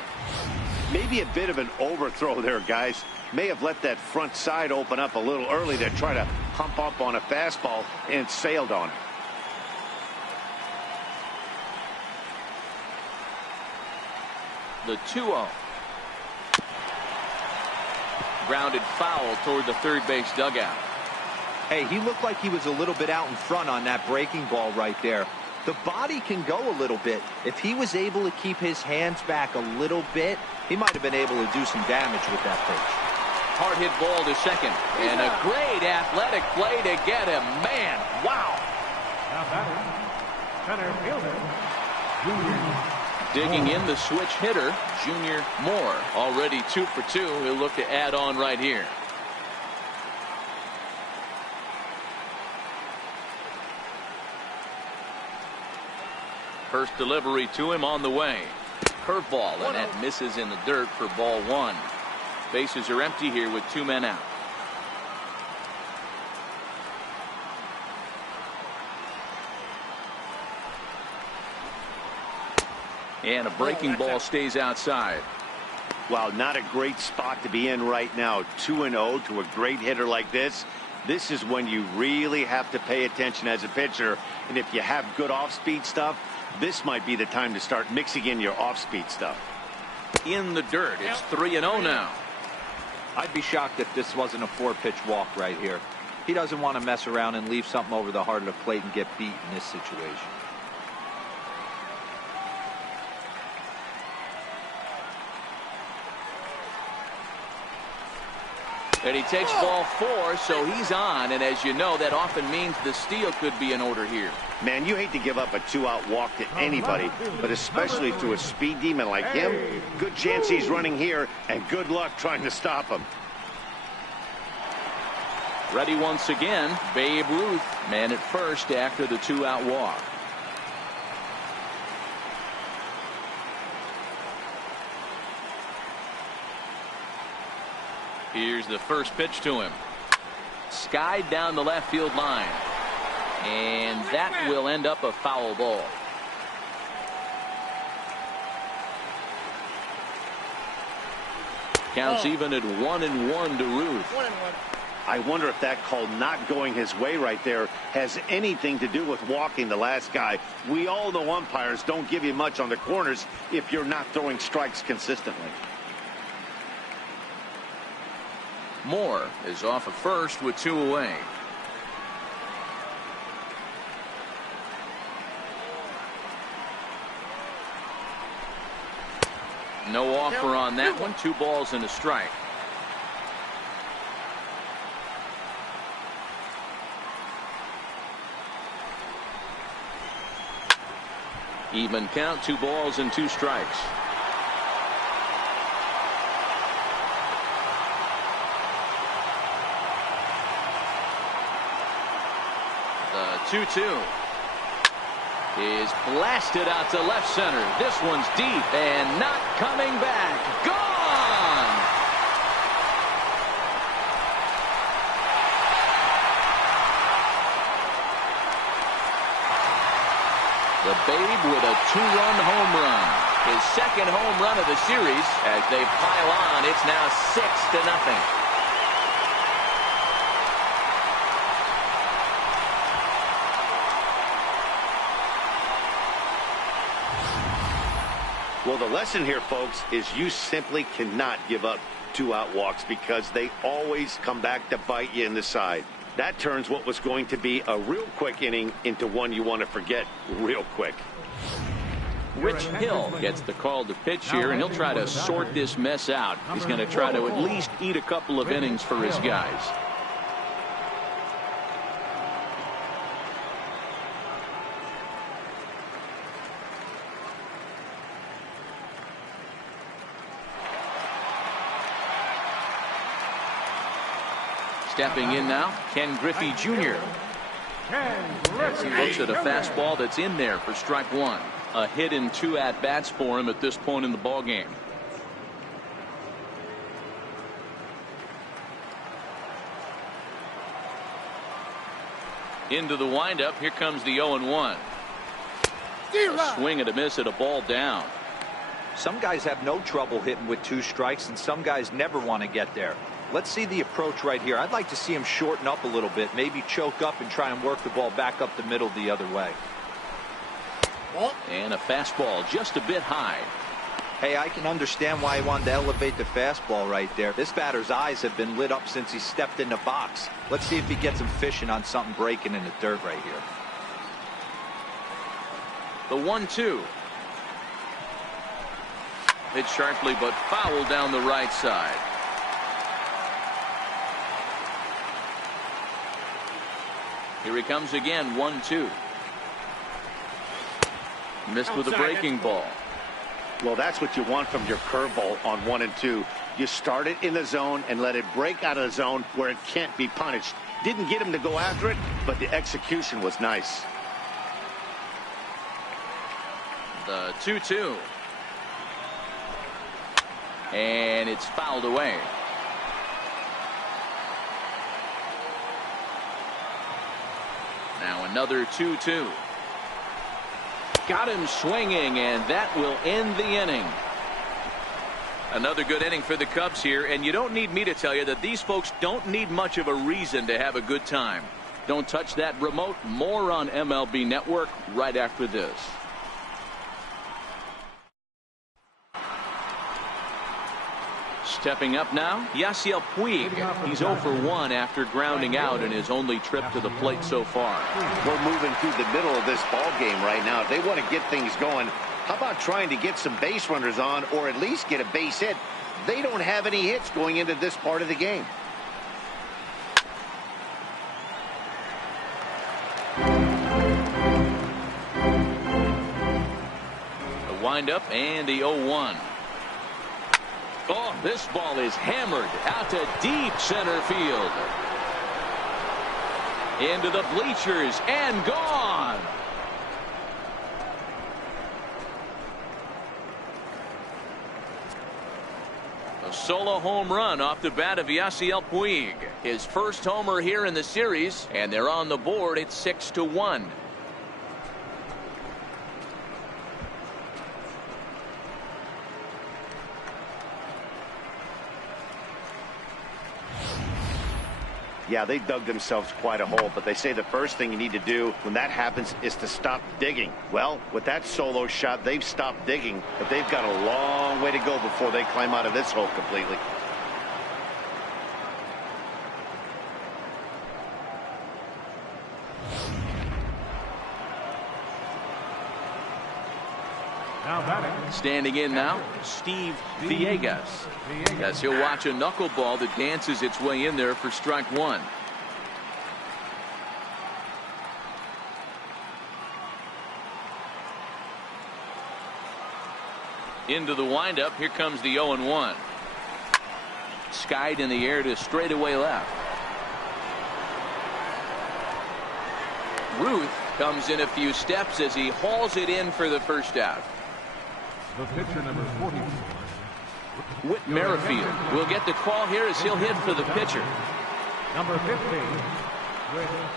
Maybe a bit of an overthrow there, guys. May have let that front side open up a little early to try to pump up on a fastball and sailed on it. The 2-0. Grounded foul toward the third base dugout. Hey, he looked like he was a little bit out in front on that breaking ball right there. The body can go a little bit. If he was able to keep his hands back a little bit, he might have been able to do some damage with that pitch. Hard hit ball to second. And a great athletic play to get him. Man, wow. Now batting, center fielder, Junior. Digging in the switch hitter, Junior Moore. Already 2 for 2. He'll look to add on right here. First delivery to him on the way. Curveball, and that misses in the dirt for ball 1. Bases are empty here with 2 men out. And a breaking ball stays outside. Wow, not a great spot to be in right now. 2-0 to a great hitter like this. This is when you really have to pay attention as a pitcher. And if you have good off-speed stuff, this might be the time to start mixing in your off-speed stuff. In the dirt, it's 3-0 now. I'd be shocked if this wasn't a 4-pitch walk right here. He doesn't want to mess around and leave something over the heart of the plate and get beat in this situation. And he takes ball 4, so he's on. And as you know, that often means the steal could be in order here. Man, you hate to give up a 2-out walk to anybody, but especially to a speed demon like him. Good chance he's running here, and good luck trying to stop him. Ready once again, Babe Ruth, man at first after the 2-out walk. Here's the first pitch to him. Skied down the left field line. And that will end up a foul ball. Counts even at 1-1 to Ruth. 1-1. I wonder if that call not going his way right there has anything to do with walking the last guy. We all know umpires don't give you much on the corners if you're not throwing strikes consistently. Moore is off at first with 2 away. No offer on that one. 2 balls and a strike. Even count, 2 balls and 2 strikes. The 2-2 is blasted out to left center. This one's deep and not coming back. Gone! The Babe with a 2-run home run. His second home run of the series. As they pile on, it's now 6-0. Well, the lesson here, folks, is you simply cannot give up 2-out walks because they always come back to bite you in the side. That turns what was going to be a real quick inning into one you want to forget real quick. Rich Hill gets the call to pitch here, and he'll try to sort this mess out. He's going to try to at least eat a couple of innings for his guys. Stepping in now, Ken Griffey Jr. As he looks at a fastball that's in there for strike 1. A hit in 2 at-bats for him at this point in the ballgame. Into the windup. Here comes the 0-1. A swing and a miss at a ball down. Some guys have no trouble hitting with 2 strikes, and some guys never want to get there. Let's see the approach right here. I'd like to see him shorten up a little bit, maybe choke up and try and work the ball back up the middle the other way. And a fastball just a bit high. Hey, I can understand why he wanted to elevate the fastball right there. This batter's eyes have been lit up since he stepped in the box. Let's see if he gets him fishing on something breaking in the dirt right here. The 1-2. Hit sharply but foul down the right side. Here he comes again, 1-2. Missed with a breaking ball. Well, that's what you want from your curveball on 1 and 2. You start it in the zone and let it break out of the zone where it can't be punished. Didn't get him to go after it, but the execution was nice. The 2-2. And it's fouled away. Now another 2-2. Got him swinging, and that will end the inning. Another good inning for the Cubs here, and you don't need me to tell you that these folks don't need much of a reason to have a good time. Don't touch that remote. More on MLB Network right after this. Stepping up now, Yasiel Puig. He's 0 for 1 after grounding out in his only trip to the plate so far. We're moving through the middle of this ball game right now. If they want to get things going, how about trying to get some base runners on or at least get a base hit? They don't have any hits going into this part of the game. The windup and the 0-1. Oh, this ball is hammered out to deep center field. Into the bleachers and gone. A solo home run off the bat of Yasiel Puig. His first homer here in the series, and they're on the board at 6-1. Yeah, they dug themselves quite a hole, but they say the first thing you need to do when that happens is to stop digging. Well, with that solo shot, they've stopped digging, but they've got a long way to go before they climb out of this hole completely. Now batting. Standing in now, Steve Villegas. As he'll watch a knuckleball that dances its way in there for strike 1. Into the windup. Here comes the 0-1. Skied in the air to straightaway left. Ruth comes in a few steps as he hauls it in for the first out. The pitcher number 44. Whit Merrifield will get the call here as he'll hit for the pitcher. Number 15. Whit Merrifield.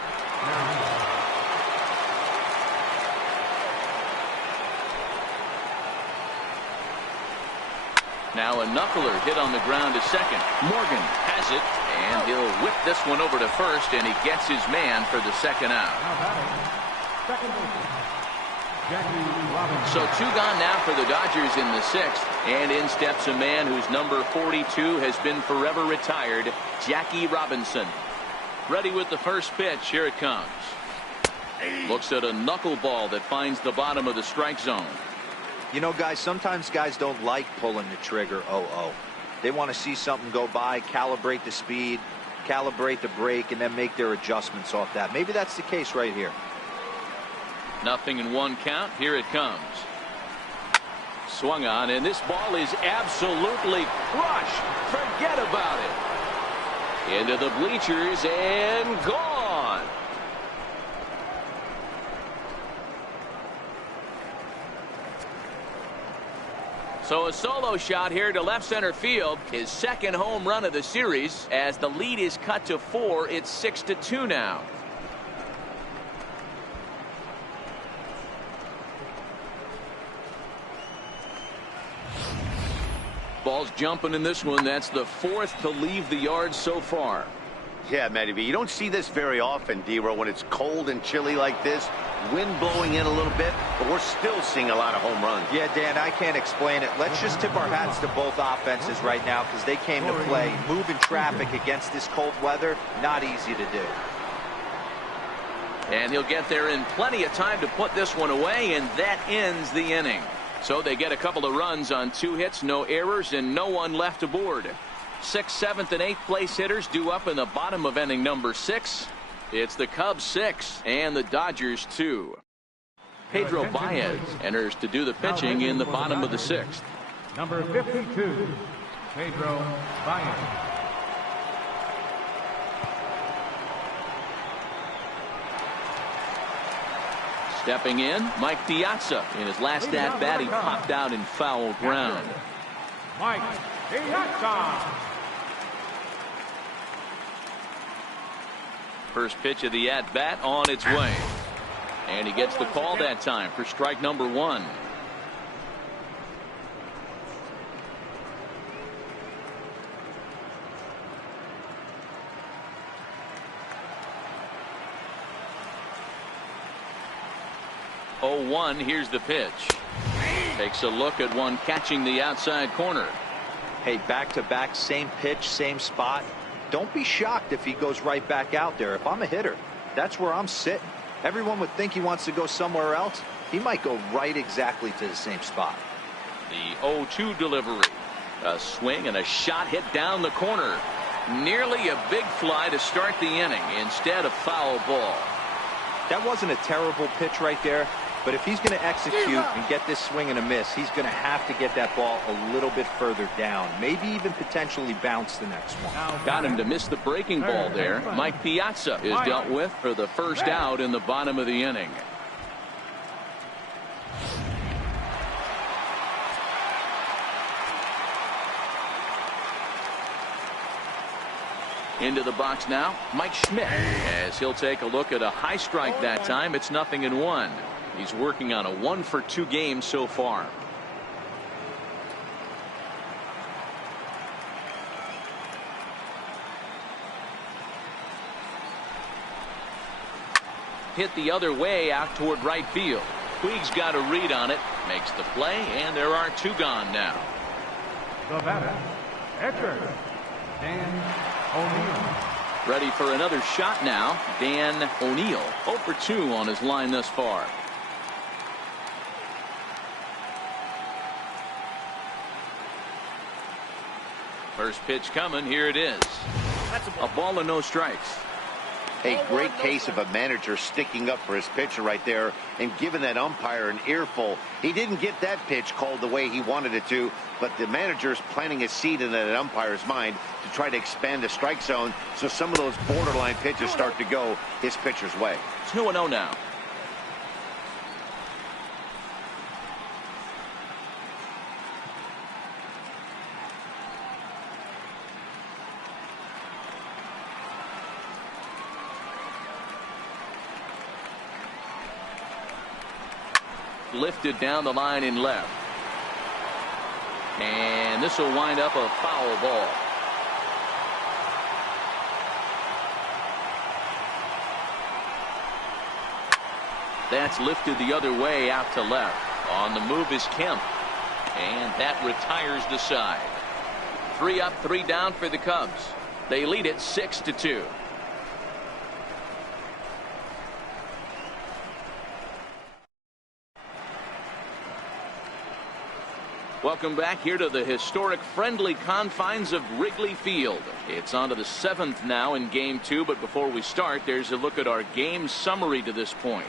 Now a knuckler hit on the ground to second. Morgan has it, and he'll whip this one over to first, and he gets his man for the second out. Now batting. Second baseman. Jackie Robinson. So 2 gone now for the Dodgers in the 6th, and in steps a man whose number 42 has been forever retired, Jackie Robinson. Ready with the first pitch. Here it comes. Looks at a knuckleball that finds the bottom of the strike zone. You know, guys, sometimes guys don't like pulling the trigger 0-0. They want to see something go by, calibrate the speed, calibrate the brake, and then make their adjustments off that. Maybe that's the case right here. Nothing in 1 count. Here it comes. Swung on, and this ball is absolutely crushed. Forget about it. Into the bleachers and gone. So a solo shot here to left center field. His second home run of the series. As the lead is cut to 4, it's 6-2 now. Ball's jumping in this one. That's the 4th to leave the yard so far. Yeah, Matty V, you don't see this very often, D-Row, when it's cold and chilly like this. Wind blowing in a little bit, but we're still seeing a lot of home runs. Yeah, Dan, I can't explain it. Let's just tip our hats to both offenses right now because they came to play. Moving traffic against this cold weather, not easy to do. And he'll get there in plenty of time to put this one away, and that ends the inning. So they get a couple of runs on 2 hits, no errors, and no one left aboard. 6th, 7th, and 8th place hitters due up in the bottom of inning number 6. It's the Cubs 6 and the Dodgers 2. Pedro Baez enters to do the pitching in the bottom of the 6th. Number 52, Pedro Baez. Stepping in, Mike Piazza. In his last at-bat, he popped out in foul ground. Mike Piazza. First pitch of the at-bat on its way. And he gets the call that time for strike number 1. Oh, here's the pitch. Takes a look at one catching the outside corner. Hey, back-to-back, same pitch, same spot. Don't be shocked if he goes right back out there. If I'm a hitter, that's where I'm sitting. Everyone would think he wants to go somewhere else. He might go right exactly to the same spot. The 0-2 delivery. A swing and a shot hit down the corner. Nearly a big fly to start the inning. Instead, a foul ball. That wasn't a terrible pitch right there. But if he's going to execute and get this swing and a miss, he's going to have to get that ball a little bit further down. Maybe even potentially bounce the next one. Got him to miss the breaking ball there. Mike Piazza is dealt with for the first out in the bottom of the inning. Into the box now, Mike Schmidt, as he'll take a look at a high strike that time. It's 0-1. He's working on a 1-for-2 game so far. Hit the other way out toward right field. Puig's got a read on it, makes the play, and there are 2 gone now. The batter, catcher, Dan O'Neill. Ready for another shot now, Dan O'Neill. 0-for-2 on his line thus far. First pitch coming. Here it is. A ball and no strikes. A great case of a manager sticking up for his pitcher right there and giving that umpire an earful. He didn't get that pitch called the way he wanted it to, but the manager's planting a seed in that umpire's mind to try to expand the strike zone so some of those borderline pitches start to go his pitcher's way. It's 2-0 now. Lifted down the line in left. And this will wind up a foul ball. That's lifted the other way out to left. On the move is Kemp. And that retires the side. 3 up, 3 down for the Cubs. They lead it 6-2. Welcome back here to the historic friendly confines of Wrigley Field. It's on to the 7th now in Game 2, but before we start, there's a look at our game summary to this point.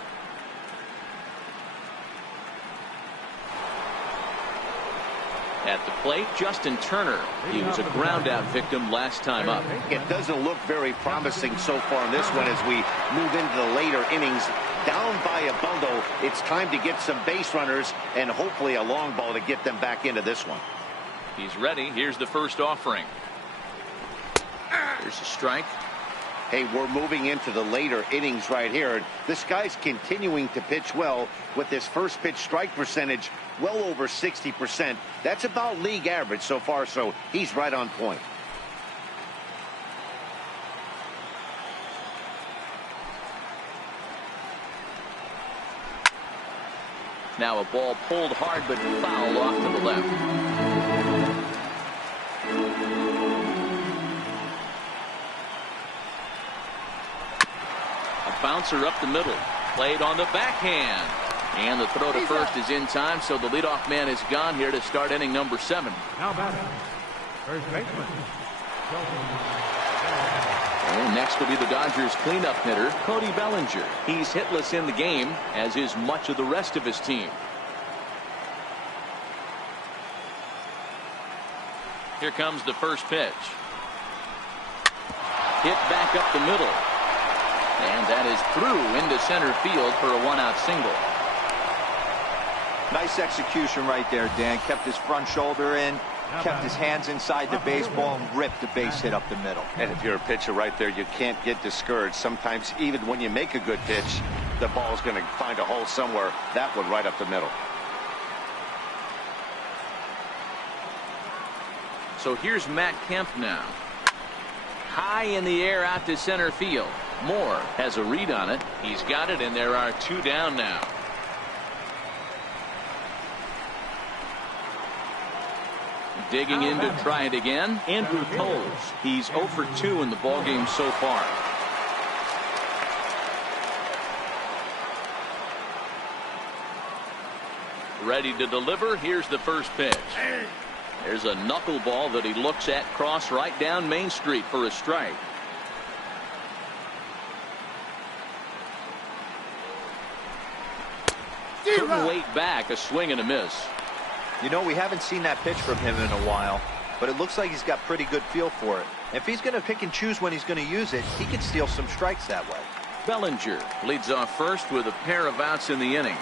At the plate, Justin Turner. He was a ground-out victim last time up. It doesn't look very promising so far in this one as we move into the later innings. Down by a bundle, it's time to get some base runners and hopefully a long ball to get them back into this one. He's ready. Here's the first offering. There's a strike. Hey, we're moving into the later innings right here. This guy's continuing to pitch well with his first pitch strike percentage well over 60%. That's about league average so far, so he's right on point. Now a ball pulled hard but fouled off to the left. A bouncer up the middle. Played on the backhand. And the throw to first is in time, so the leadoff man is gone here to start inning number 7. Now batting, first baseman. And next will be the Dodgers cleanup hitter, Cody Bellinger. He's hitless in the game, as is much of the rest of his team. Here comes the first pitch. Hit back up the middle. And that is through into center field for a 1-out single. Nice execution right there, Dan. Kept his front shoulder in, kept his hands inside the baseball, and ripped the base hit up the middle. And if you're a pitcher right there, you can't get discouraged. Sometimes even when you make a good pitch, the ball's going to find a hole somewhere. That one right up the middle. So here's Matt Kemp now. High in the air out to center field. Moore has a read on it. He's got it, and there are 2 down now. Digging in to try it again, Andrew Toles. He's 0 for 2 in the ballgame so far. Ready to deliver. Here's the first pitch. There's a knuckleball that he looks at cross right down Main Street for a strike. Couldn't wait back. A swing and a miss. You know, we haven't seen that pitch from him in a while, but it looks like he's got pretty good feel for it. If he's going to pick and choose when he's going to use it, he could steal some strikes that way. Bellinger leads off first with a pair of outs in the inning.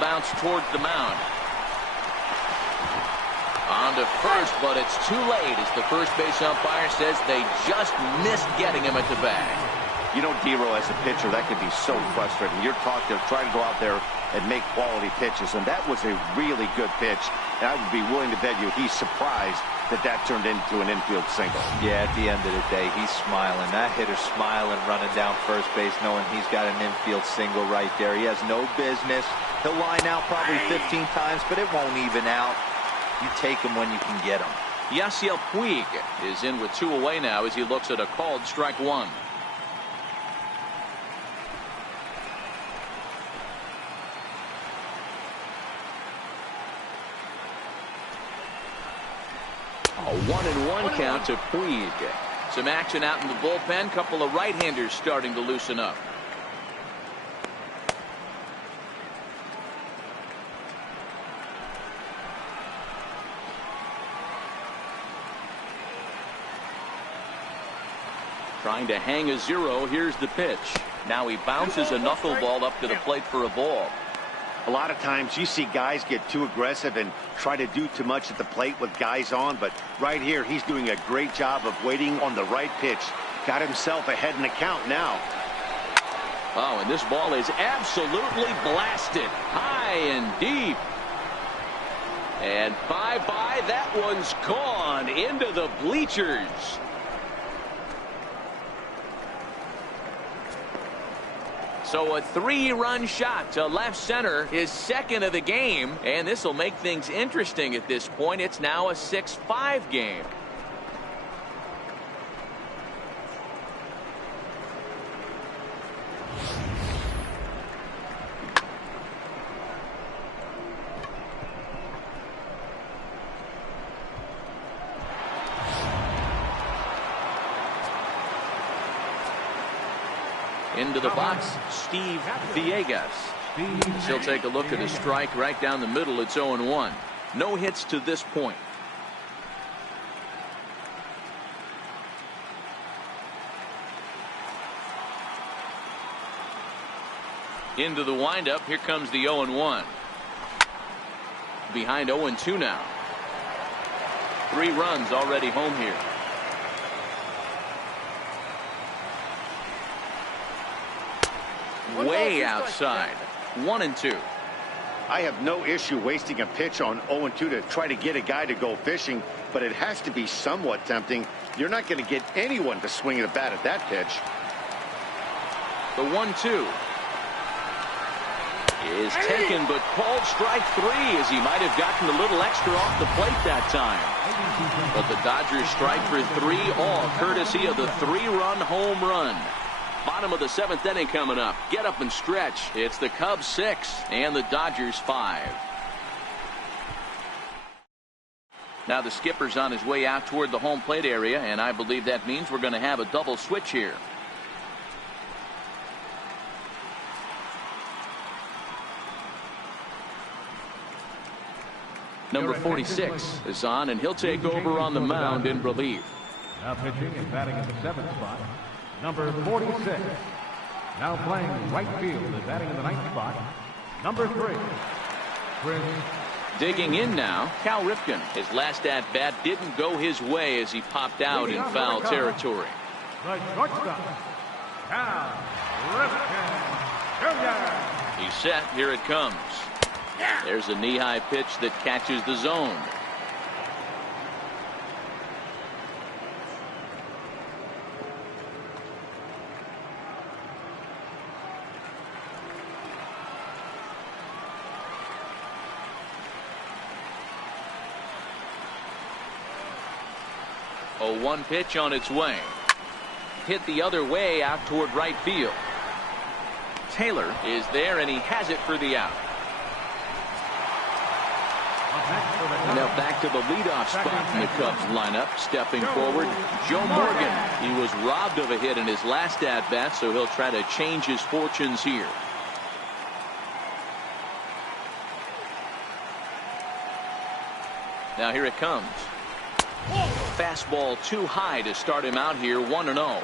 Bounce towards the mound. On to first, but it's too late as the first base umpire says they just missed getting him at the bag. You know, D-Row, as a pitcher, that can be so frustrating. You're taught to try to go out there and make quality pitches, and that was a really good pitch. And I would be willing to bet you he's surprised that that turned into an infield single. Yeah, at the end of the day, he's smiling. That hitter's smiling, running down first base, knowing he's got an infield single right there. He has no business. He'll line out probably 15 times, but it won't even out. You take him when you can get him. Yasiel Puig is in with 2 away now as he looks at a called strike 1. A 1-1 count to Puig. Some action out in the bullpen. Couple of right-handers starting to loosen up. Trying to hang a 0. Here's the pitch. Now he bounces a knuckleball up to the plate for a ball. A lot of times you see guys get too aggressive and try to do too much at the plate with guys on, but right here he's doing a great job of waiting on the right pitch. Got himself ahead in the count now. Oh, and this ball is absolutely blasted high and deep. And bye-bye, that one's gone into the bleachers. So a 3-run shot to left center, his second of the game, and this will make things interesting at this point. It's now a 6-5 game. Into the box, Steve Villegas. He'll take a look at a strike right down the middle. It's 0-1. No hits to this point. Into the windup. Here comes the 0-1. Behind 0-2 now. 3 runs already home here. Way outside. 1-2. I have no issue wasting a pitch on 0-2 to try to get a guy to go fishing, but it has to be somewhat tempting. You're not going to get anyone to swing a bat at that pitch. The 1-2 is taken, but called strike 3, as he might have gotten a little extra off the plate that time. But the Dodgers strike for 3, all courtesy of the 3-run home run. Bottom of the 7th inning coming up. Get up and stretch. It's the Cubs 6 and the Dodgers 5. Now the skipper's on his way out toward the home plate area, and I believe that means we're going to have a double switch here. Number 46 is on, and he'll take over on the mound in relief. Now pitching and batting in the 7th spot, number 46. Now playing right field and batting in the 9th spot, number 3. Chris. Digging in now, Cal Ripken. His last at-bat didn't go his way as he popped out in foul territory. The shortstop, Cal Ripken Jr. He's set. Here it comes. There's a knee-high pitch that catches the zone. A 1 pitch on its way. Hit the other way out toward right field. Taylor is there, and he has it for the out. Now back to the leadoff spot in the Cubs lineup. Stepping forward, Joe Morgan. He was robbed of a hit in his last at-bat, so he'll try to change his fortunes here. Now here it comes. Fastball too high to start him out here, 1-0.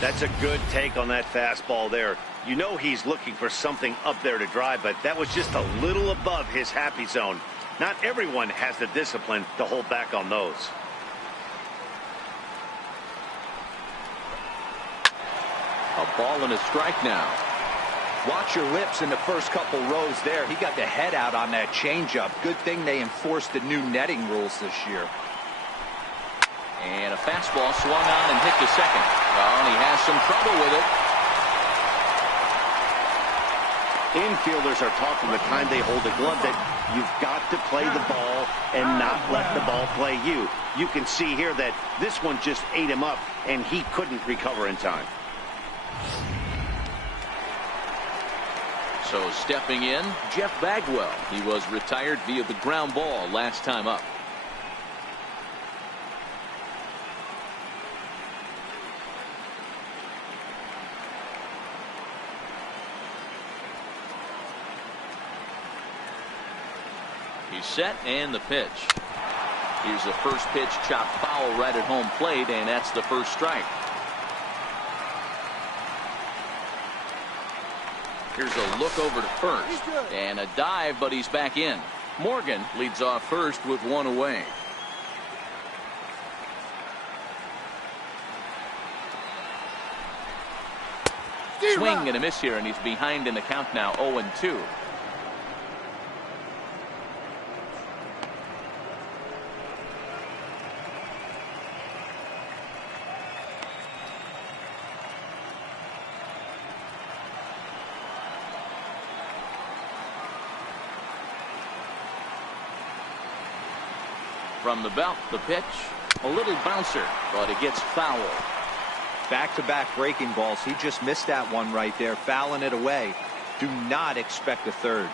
That's a good take on that fastball there. You know he's looking for something up there to drive, but that was just a little above his happy zone. Not everyone has the discipline to hold back on those. A ball and a strike now. Watch your lips in the first couple rows there. He got the head out on that changeup. Good thing they enforced the new netting rules this year. And a fastball swung on and hit to second. Well, and he has some trouble with it. Infielders are taught from the time they hold a glove that you've got to play the ball and not let the ball play you. You can see here that this one just ate him up, and he couldn't recover in time. So stepping in, Jeff Bagwell. He was retired via the ground ball last time up. He's set, and the pitch. Here's the first pitch, chopped foul right at home plate, and that's the first strike. Here's a look over to first, and a dive, but he's back in. Morgan leads off first with 1 away. Swing and a miss here, and he's behind in the count now, 0-2. From the belt, the pitch, a little bouncer, but it gets foul. Back-to-back breaking balls. He just missed that one right there, fouling it away. Do not expect a third.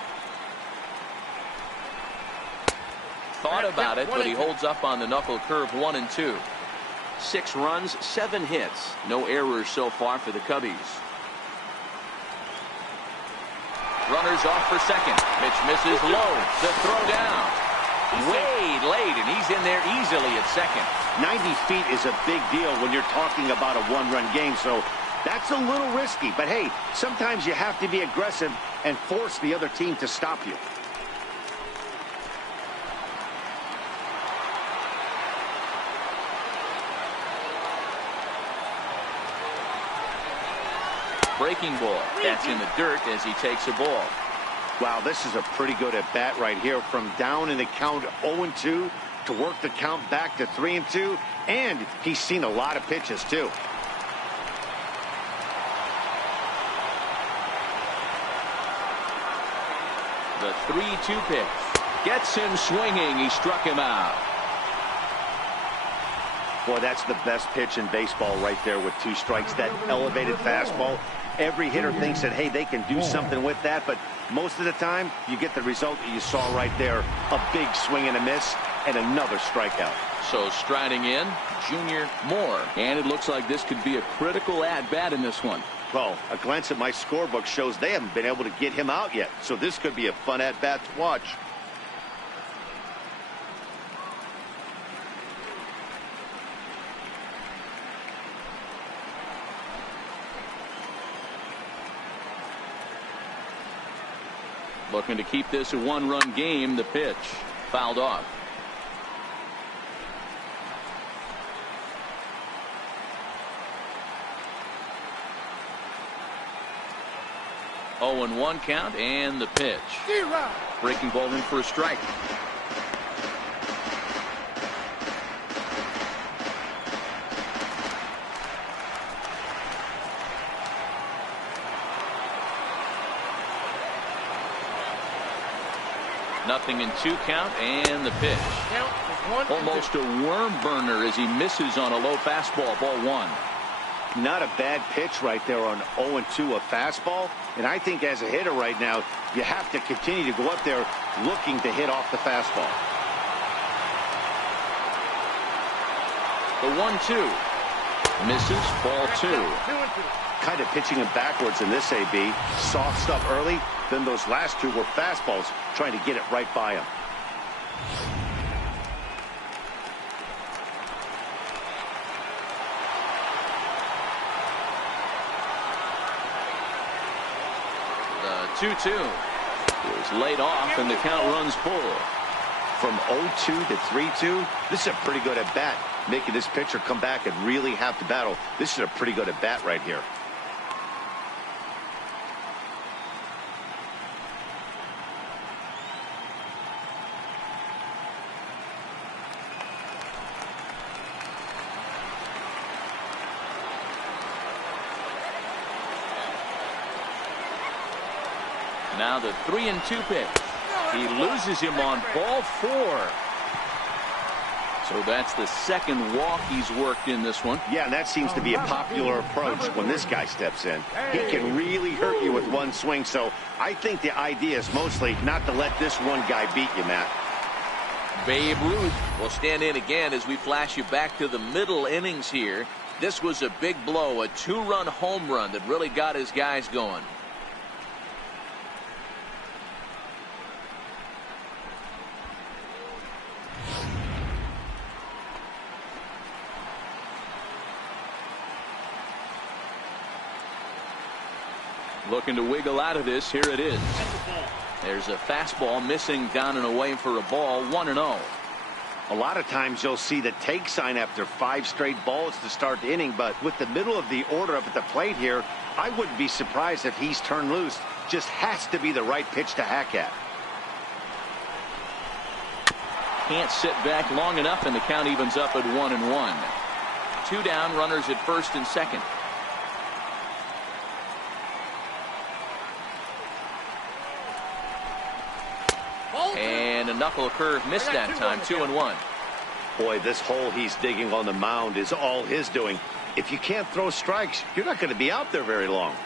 Thought about it, but he holds up on the knuckle curve, 1-2. 6 runs, 7 hits. No errors so far for the Cubbies. Runners off for second. Mitch misses low. The throw down. Way late, and he's in there easily at second. 90 feet is a big deal when you're talking about a one-run game, so that's a little risky. But, hey, sometimes you have to be aggressive and force the other team to stop you. Breaking ball. That's in the dirt as he takes a ball. Wow, this is a pretty good at-bat right here. From down in the count 0-2 to work the count back to 3-2. And he's seen a lot of pitches, too. The 3-2 pitch. Gets him swinging. He struck him out. Boy, that's the best pitch in baseball right there with 2 strikes. That elevated fastball. Every hitter thinks that, hey, they can do something with that, but most of the time, you get the result that you saw right there. A big swing and a miss, and another strikeout. So striding in, Junior Moore. And it looks like this could be a critical at-bat in this one. Well, a glance at my scorebook shows they haven't been able to get him out yet, so this could be a fun at-bat to watch. Looking to keep this a 1-run game. The pitch fouled off. Oh, and 1 count, and the pitch. Breaking ball in for a strike. Nothing in 2 count, and the pitch. Almost a worm burner as he misses on a low fastball. Ball 1. Not a bad pitch right there on 0-2, a fastball. And I think as a hitter right now, you have to continue to go up there looking to hit off the fastball. The 1-2. Misses. Ball 2. Kind of pitching him backwards in this AB. Soft stuff early. Then those last 2 were fastballs, trying to get it right by him. The 2-2 is laid off, and the count runs full. From 0-2 to 3-2, this is a pretty good at-bat. Making this pitcher come back and really have to battle. This is a pretty good at-bat right here. Now the 3-2 pitch. He loses him on ball 4. So that's the second walk he's worked in this one. Yeah, and that seems to be a popular approach when this guy steps in. He can really hurt you with 1 swing, so I think the idea is mostly not to let this one guy beat you, Matt. Babe Ruth will stand in again as we flash you back to the middle innings here. This was a big blow, a 2-run home run that really got his guys going. Looking to wiggle out of this. Here it is. There's a fastball missing down and away for a ball. 1-0. A lot of times you'll see the take sign after 5 straight balls to start the inning, but with the middle of the order up at the plate here, I wouldn't be surprised if he's turned loose. Just has to be the right pitch to hack at. Can't sit back long enough, and the count evens up at 1-1. 2 down, runners at first and second. And a knuckle curve missed that time. 2-1. Boy, this hole he's digging on the mound is all his doing. If you can't throw strikes, you're not going to be out there very long.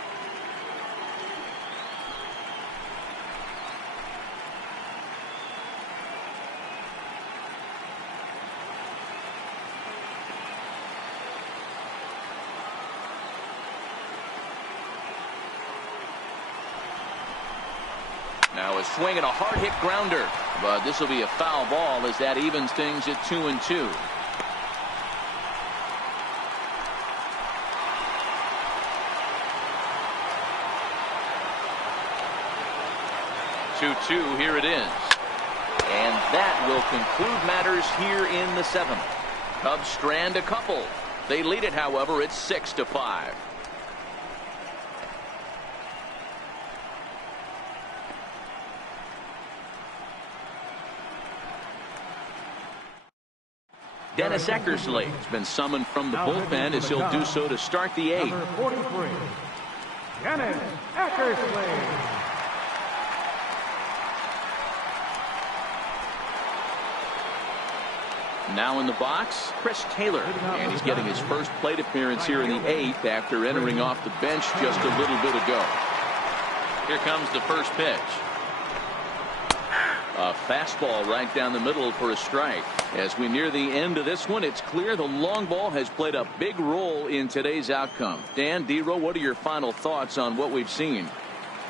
Now a swing and a hard hit grounder, but this will be a foul ball as that evens things at 2-2. 2-2, here it is. And that will conclude matters here in the 7th. Cubs strand a couple. They lead it, however, it's 6-5. Dennis Eckersley has been summoned from the bullpen as he'll do so to start the 8th. Number 43, Dennis Eckersley. Now in the box, Chris Taylor, and he's getting his first plate appearance here in the 8th after entering off the bench just a little bit ago. Here comes the first pitch. A fastball right down the middle for a strike. As we near the end of this one, it's clear the long ball has played a big role in today's outcome. Dan, D-Row, what are your final thoughts on what we've seen?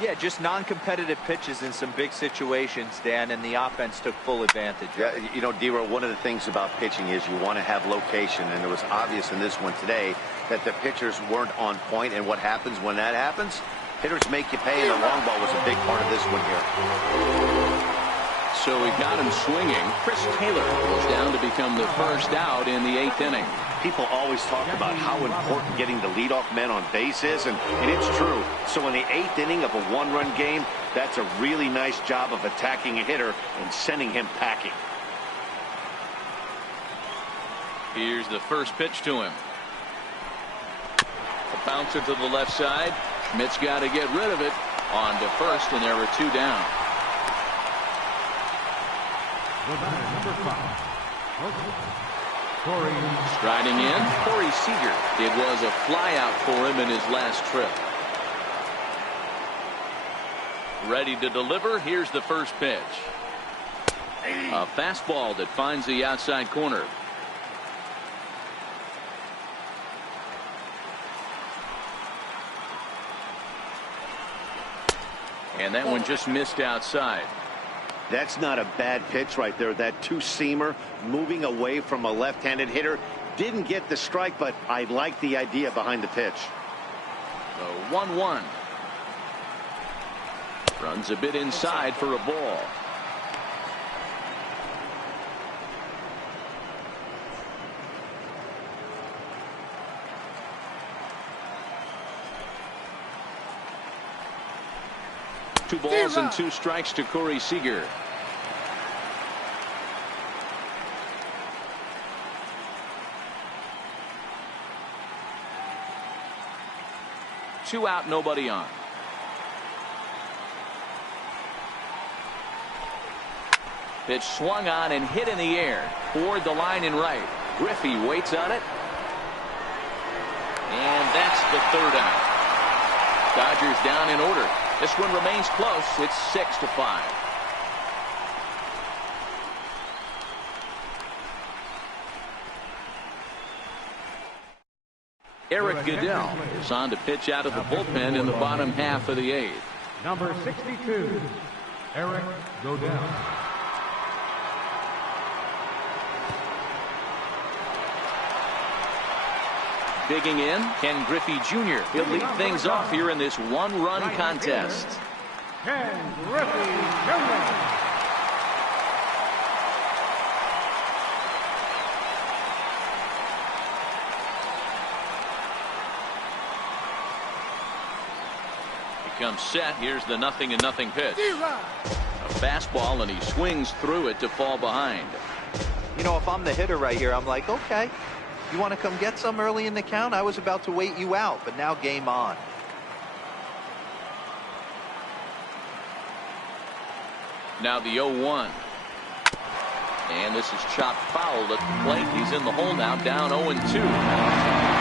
Yeah, just non-competitive pitches in some big situations, Dan, and the offense took full advantage. Yeah, you know, D-Row, one of the things about pitching is you want to have location, and it was obvious in this one today that the pitchers weren't on point, and what happens when that happens? Hitters make you pay, and the long ball was a big part of this one here. So we got him swinging. Chris Taylor goes down to become the first out in the 8th inning. People always talk about how important getting the leadoff men on base is, and it's true. So in the 8th inning of a one-run game, that's a really nice job of attacking a hitter and sending him packing. Here's the first pitch to him. A bouncer to the left side. Schmidt's got to get rid of it. On to first, and there were 2 down. Number 5, Corey. Striding in, Corey Seager. It was a flyout for him in his last trip. Ready to deliver. Here's the first pitch. A fastball that finds the outside corner. And that one just missed outside. That's not a bad pitch right there. That two-seamer moving away from a left-handed hitter. Didn't get the strike, but I like the idea behind the pitch. The 1-1. Runs a bit inside for a ball. Two balls and 2 strikes to Corey Seager. Two out, nobody on. Pitch swung on and hit in the air toward the line and right. Griffey waits on it. And that's the 3rd out. Dodgers down in order. This one remains close. It's 6-5. Eric Goodell is on to pitch out of the bullpen in the bottom half of the 8th. Number 62, Eric Goodell. Digging in, Ken Griffey Jr. He'll lead things off here in this one-run contest. Ken Griffey Jr. Comes set. Here's the 0-0 pitch. A fastball, and he swings through it to fall behind. You know, if I'm the hitter right here, I'm like, okay, you want to come get some early in the count? I was about to wait you out, but now game on. Now the 0-1. And this is chopped foul at the plate. He's in the hole now, down 0-2.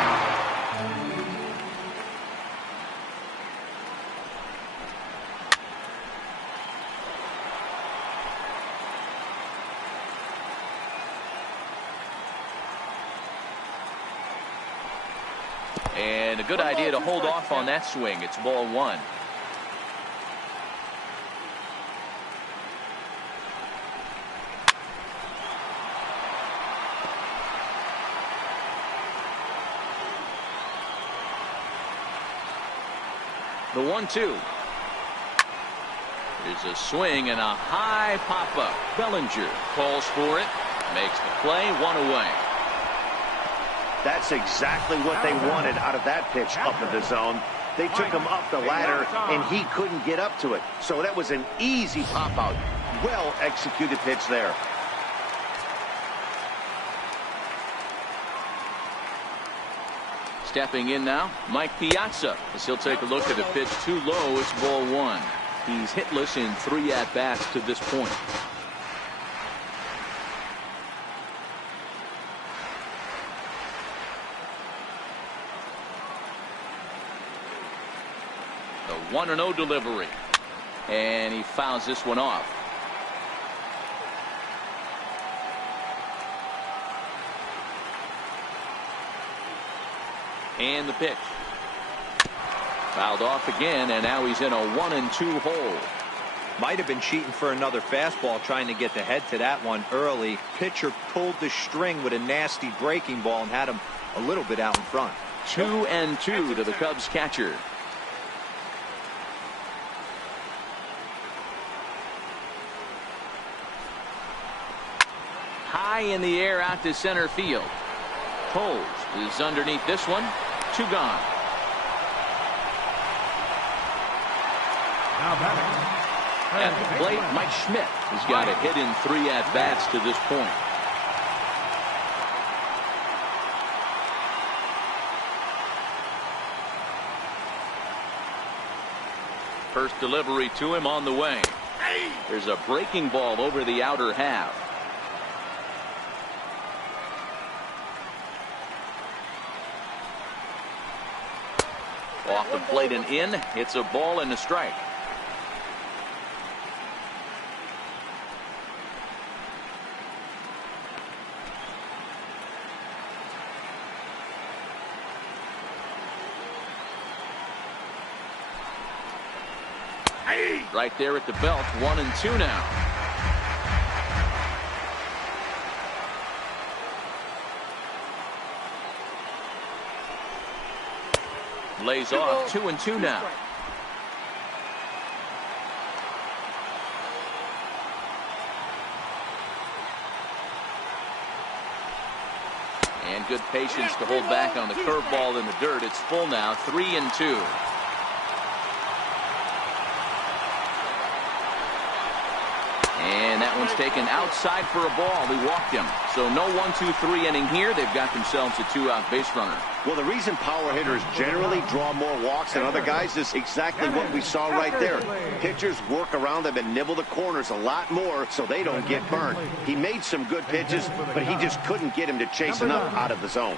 And a good idea to hold off on that swing. It's ball 1. The 1-2. There's a swing and a high pop-up. Bellinger calls for it. Makes the play. 1 away. That's exactly what they wanted out of that pitch up in the zone. They took him up the ladder, and he couldn't get up to it. So that was an easy pop-out. Well-executed pitch there. Stepping in now, Mike Piazza, as he'll take a look at a pitch too low. It's ball one. He's hitless in 3 at-bats to this point. The 1-0 delivery. And he fouls this one off. And the pitch. Fouled off again, and now he's in a 1-2 hole. Might have been cheating for another fastball, trying to get the head to that one early. Pitcher pulled the string with a nasty breaking ball and had him a little bit out in front. 2-2 to the Cubs catcher. High in the air out to center field. Poles is underneath this one. 2 gone. Now batting. At the plate, Mike Schmidt has got a hit in 3 at-bats to this point. First delivery to him on the way. There's a breaking ball over the outer half. Off the plate and in. It's a ball and a strike. Right there at the belt. 1-2 now. Lays off. 2-2 now. And good patience to hold back on the curveball in the dirt. It's full now. 3-2. And that one's taken outside for a ball. He walked him. So no 1-2-3 inning here. They've got themselves a 2-out base runner. Well, the reason power hitters generally draw more walks than other guys is exactly what we saw right there. Pitchers work around them and nibble the corners a lot more so they don't get burned. He made some good pitches, but he just couldn't get him to chase enough out of the zone.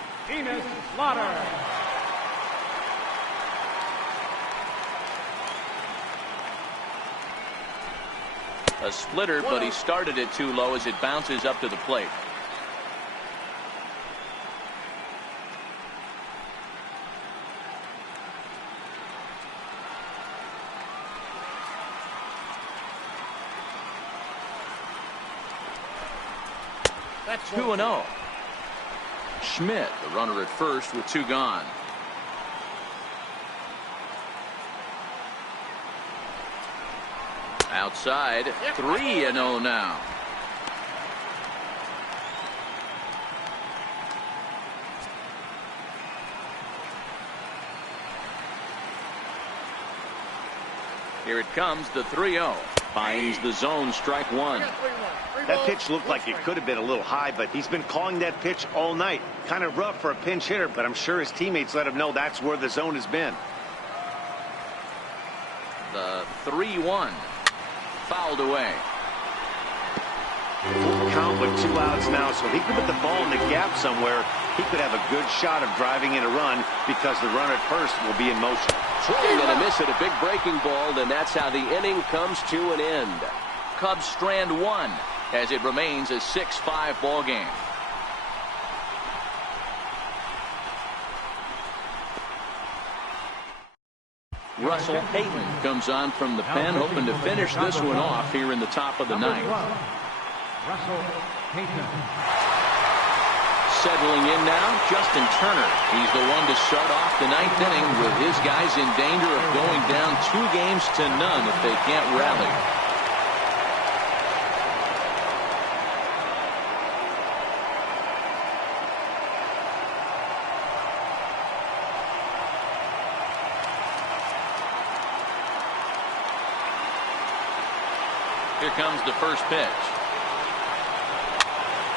A splitter, but he started it too low as it bounces up to the plate. That's 2-0. Schmidt, the runner at first with 2 gone. Outside, 3-0 now. Here it comes, the 3-0. Finds the zone, strike one. That pitch looked like it could have been a little high, but he's been calling that pitch all night. Kind of rough for a pinch hitter, but I'm sure his teammates let him know that's where the zone has been. The 3-1. Fouled away. Full count with 2 outs now, so he could put the ball in the gap somewhere. He could have a good shot of driving in a run because the runner at first will be in motion. Swing and a miss at a big breaking ball, and that's how the inning comes to an end. Cubs strand 1 as it remains a 6-5 ball game. Russell Payton comes on from the pen, hoping to finish this one off here in the top of the ninth. Russell Payton. Settling in now, Justin Turner. He's the one to start off the 9th inning with his guys in danger of going down 2-0 if they can't rally. Here comes the first pitch.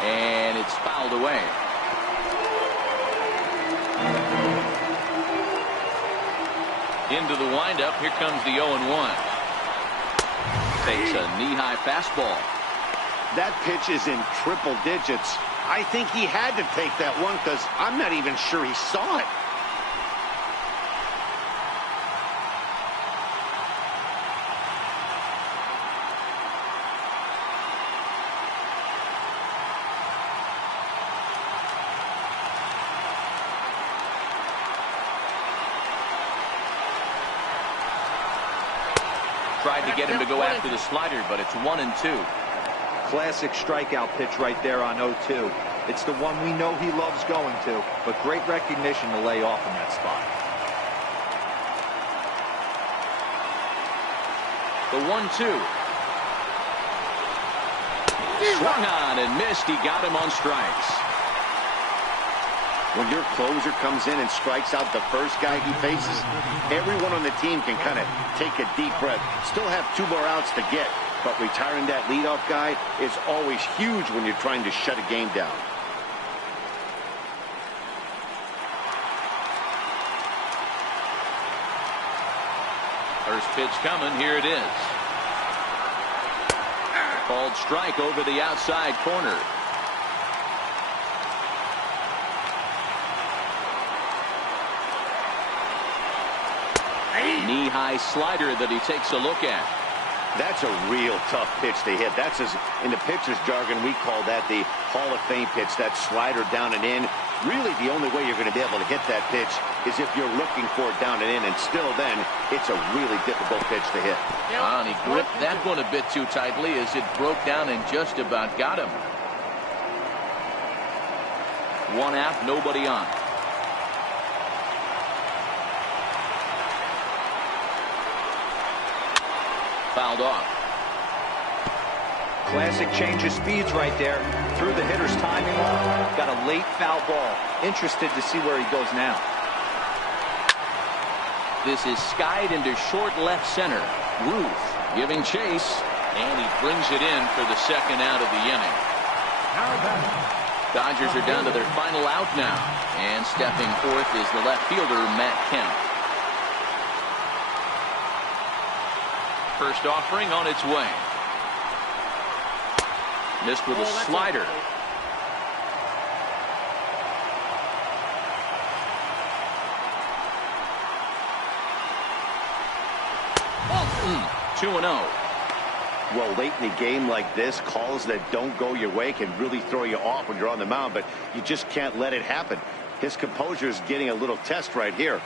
And it's fouled away. Into the windup. Here comes the 0-1. Takes a knee-high fastball. That pitch is in triple digits. I think he had to take that one because I'm not even sure he saw it. Tried to get him to go after the slider, but it's 1-2. Classic strikeout pitch right there on 0-2. It's the one we know he loves going to, but great recognition to lay off in that spot. The 1-2. Swung on and missed. He got him on strikes. When your closer comes in and strikes out the first guy he faces, everyone on the team can kind of take a deep breath. Still have 2 more outs to get, but retiring that leadoff guy is always huge when you're trying to shut a game down. First pitch coming. Here it is. Called strike over the outside corner. Knee-high slider that he takes a look at. That's a real tough pitch to hit. That's, in the pitcher's jargon, we call that the Hall of Fame pitch, that slider down and in. Really, the only way you're going to be able to hit that pitch is if you're looking for it down and in, and still then, it's a really difficult pitch to hit. And he gripped that one a bit too tightly as it broke down and just about got him. 1 out, nobody on. Fouled off. Classic change of speeds right there. Threw the hitter's timing off. Got a late foul ball. Interested to see where he goes now. This is skied into short left center. Ruth giving chase, and he brings it in for the second out of the inning. Dodgers are down to their final out now, and stepping forth is the left fielder, Matt Kemp. First offering on its way. Missed with a slider. Oh. 2-0. Well, late in a game like this, calls that don't go your way can really throw you off when you're on the mound, but you just can't let it happen. His composure is getting a little test right here.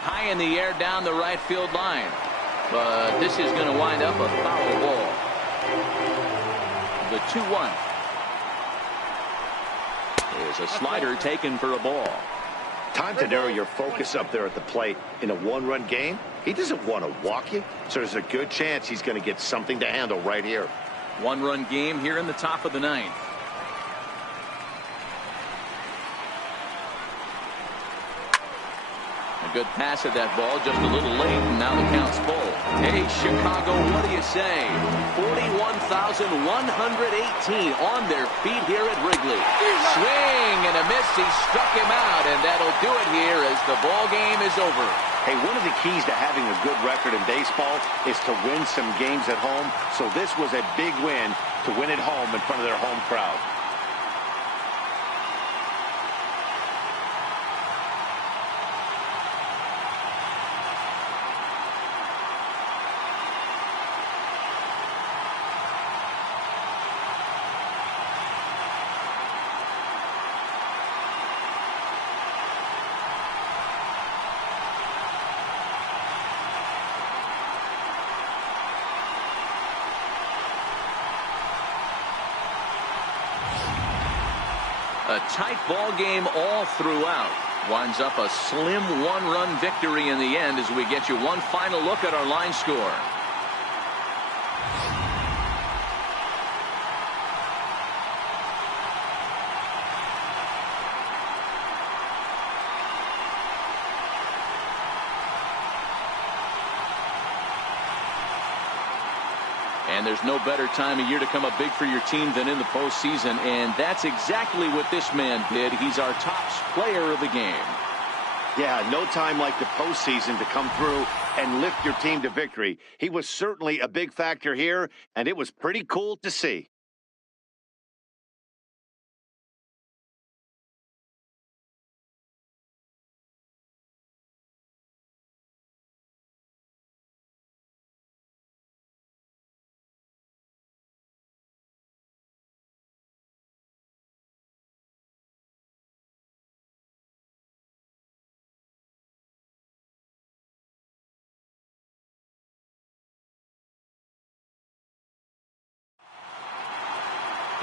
High in the air down the right field line. But this is going to wind up a foul ball. The 2-1. There's a slider taken for a ball. Time to narrow your focus up there at the plate. In a 1-run game, he doesn't want to walk you, so there's a good chance he's going to get something to handle right here. 1-run game here in the top of the 9th. A good pass at that ball, just a little late, and now the count's full. Hey, Chicago, what do you say? 41,118 on their feet here at Wrigley. Swing and a miss. He struck him out, and that'll do it here as the ball game is over. Hey, one of the keys to having a good record in baseball is to win some games at home, so this was a big win to win at home in front of their home crowd. A tight ball game all throughout. Winds up a slim 1-run victory in the end as we get you one final look at our line score. And there's no better time of year to come up big for your team than in the postseason, and that's exactly what this man did. He's our top player of the game. Yeah, no time like the postseason to come through and lift your team to victory. He was certainly a big factor here, and it was pretty cool to see.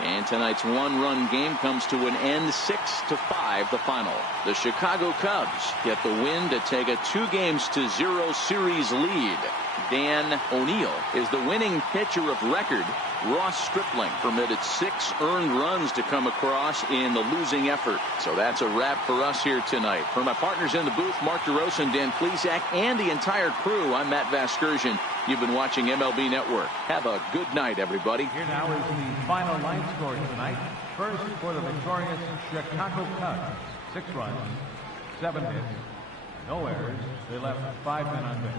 And tonight's one-run game comes to an end, 6-5, the final. The Chicago Cubs get the win to take a 2-0 series lead. Dan O'Neill is the winning pitcher of record. Ross Stripling permitted 6 earned runs to come across in the losing effort. So that's a wrap for us here tonight. For my partners in the booth, Mark DeRosa and Dan Plesac, and the entire crew, I'm Matt Vasgersian. You've been watching MLB Network. Have a good night, everybody. Here now is the final line score tonight. First for the victorious Chicago Cubs. 6 runs, 7 hits, no errors. They left 5 men on base.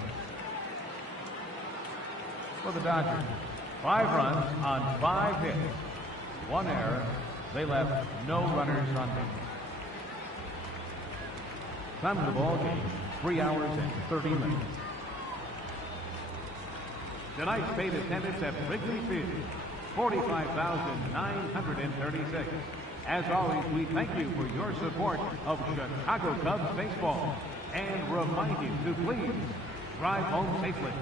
For the Dodgers, 5 runs on 5 hits, 1 error. They left no runners on base. Time of the ball game, 3 hours and 30 minutes. Tonight's paid attendance at Wrigley Field, 45,936. As always, we thank you for your support of Chicago Cubs baseball and remind you to please drive home safely.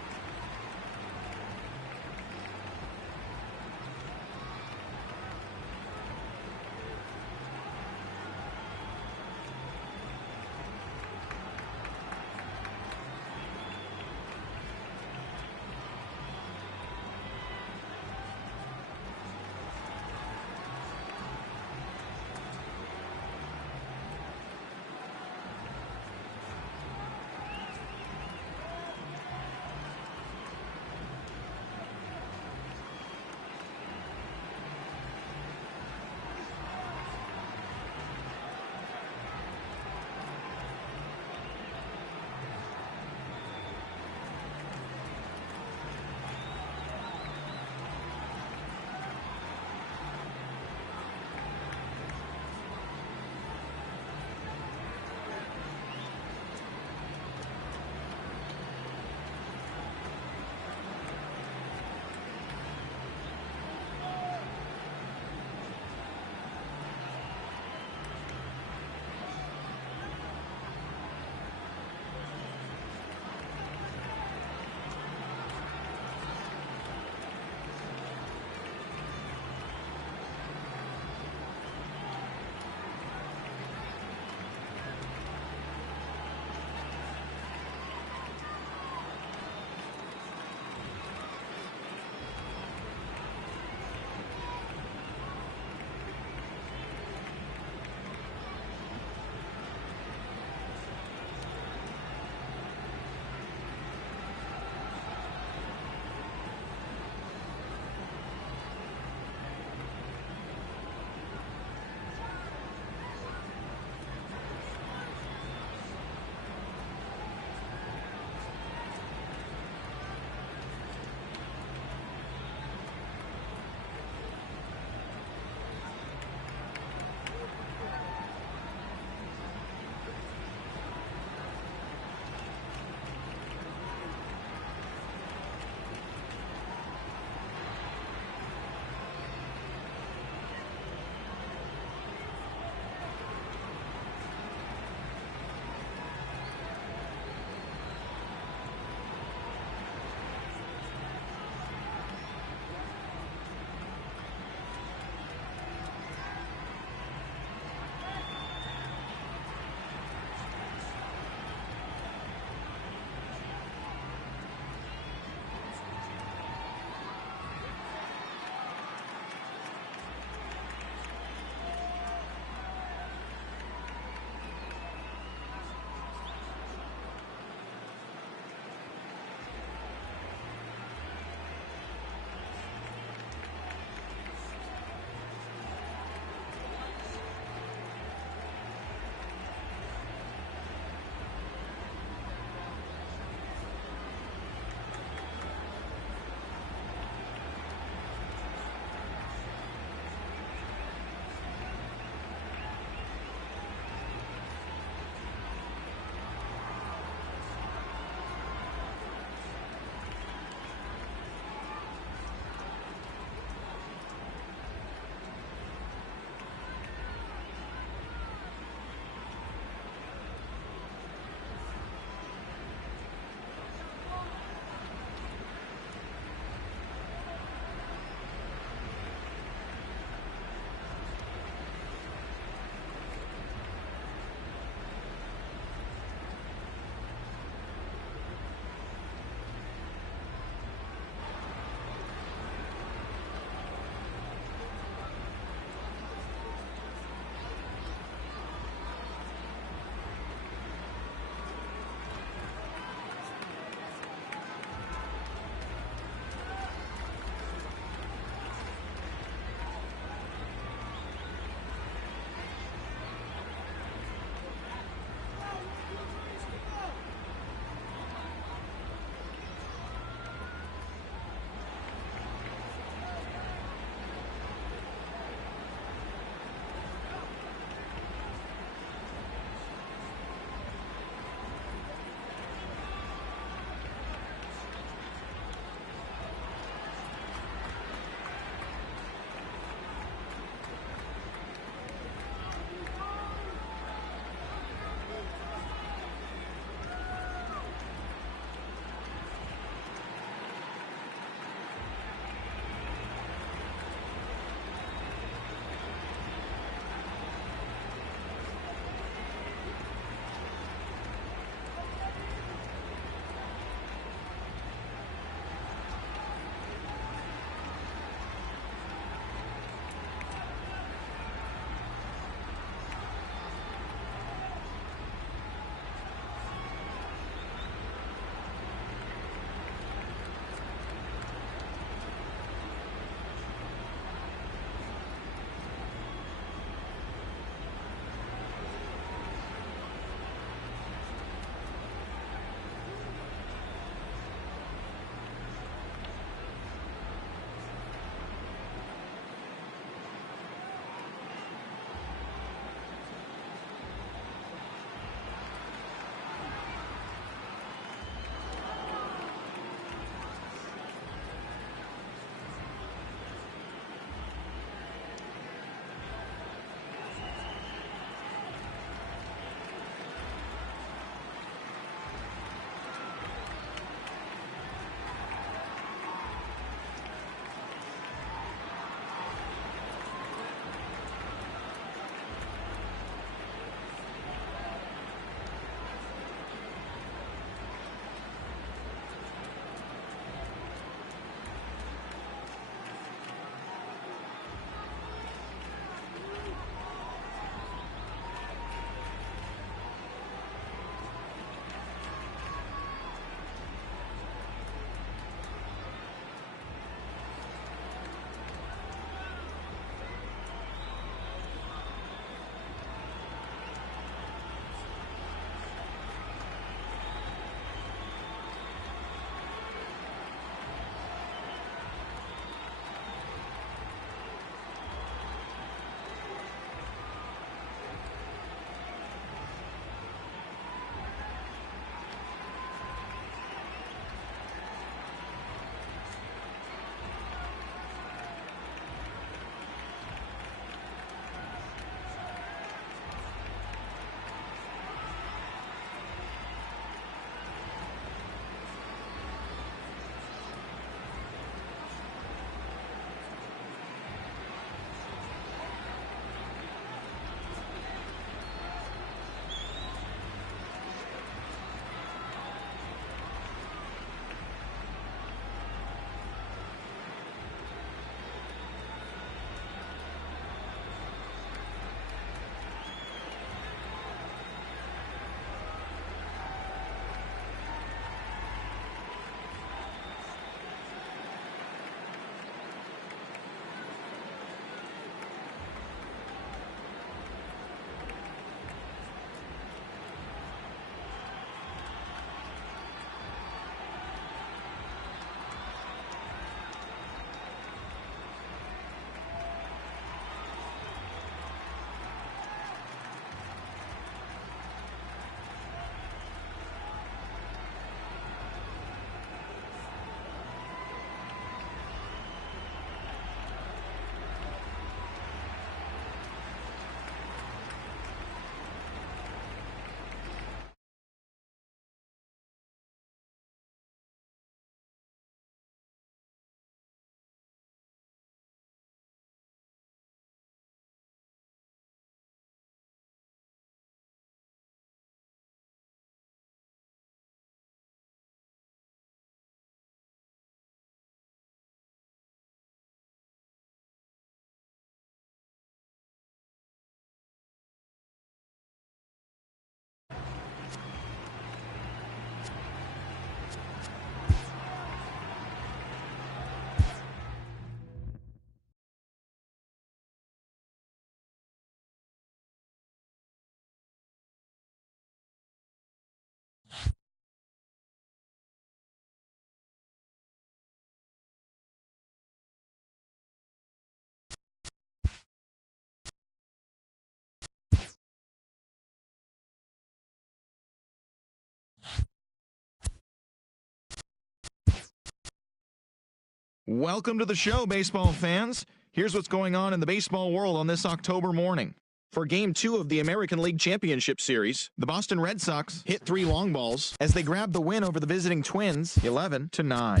Welcome to the show, baseball fans. Here's what's going on in the baseball world on this October morning. For Game 2 of the American League Championship Series, the Boston Red Sox hit 3 long balls as they grabbed the win over the visiting Twins, 11-9.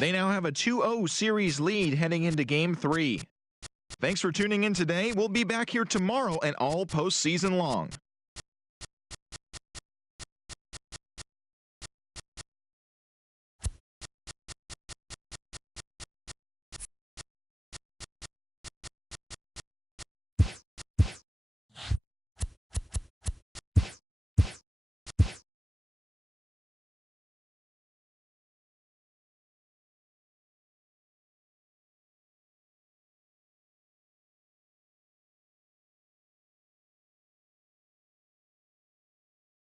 They now have a 2-0 series lead heading into Game 3. Thanks for tuning in today. We'll be back here tomorrow and all postseason long.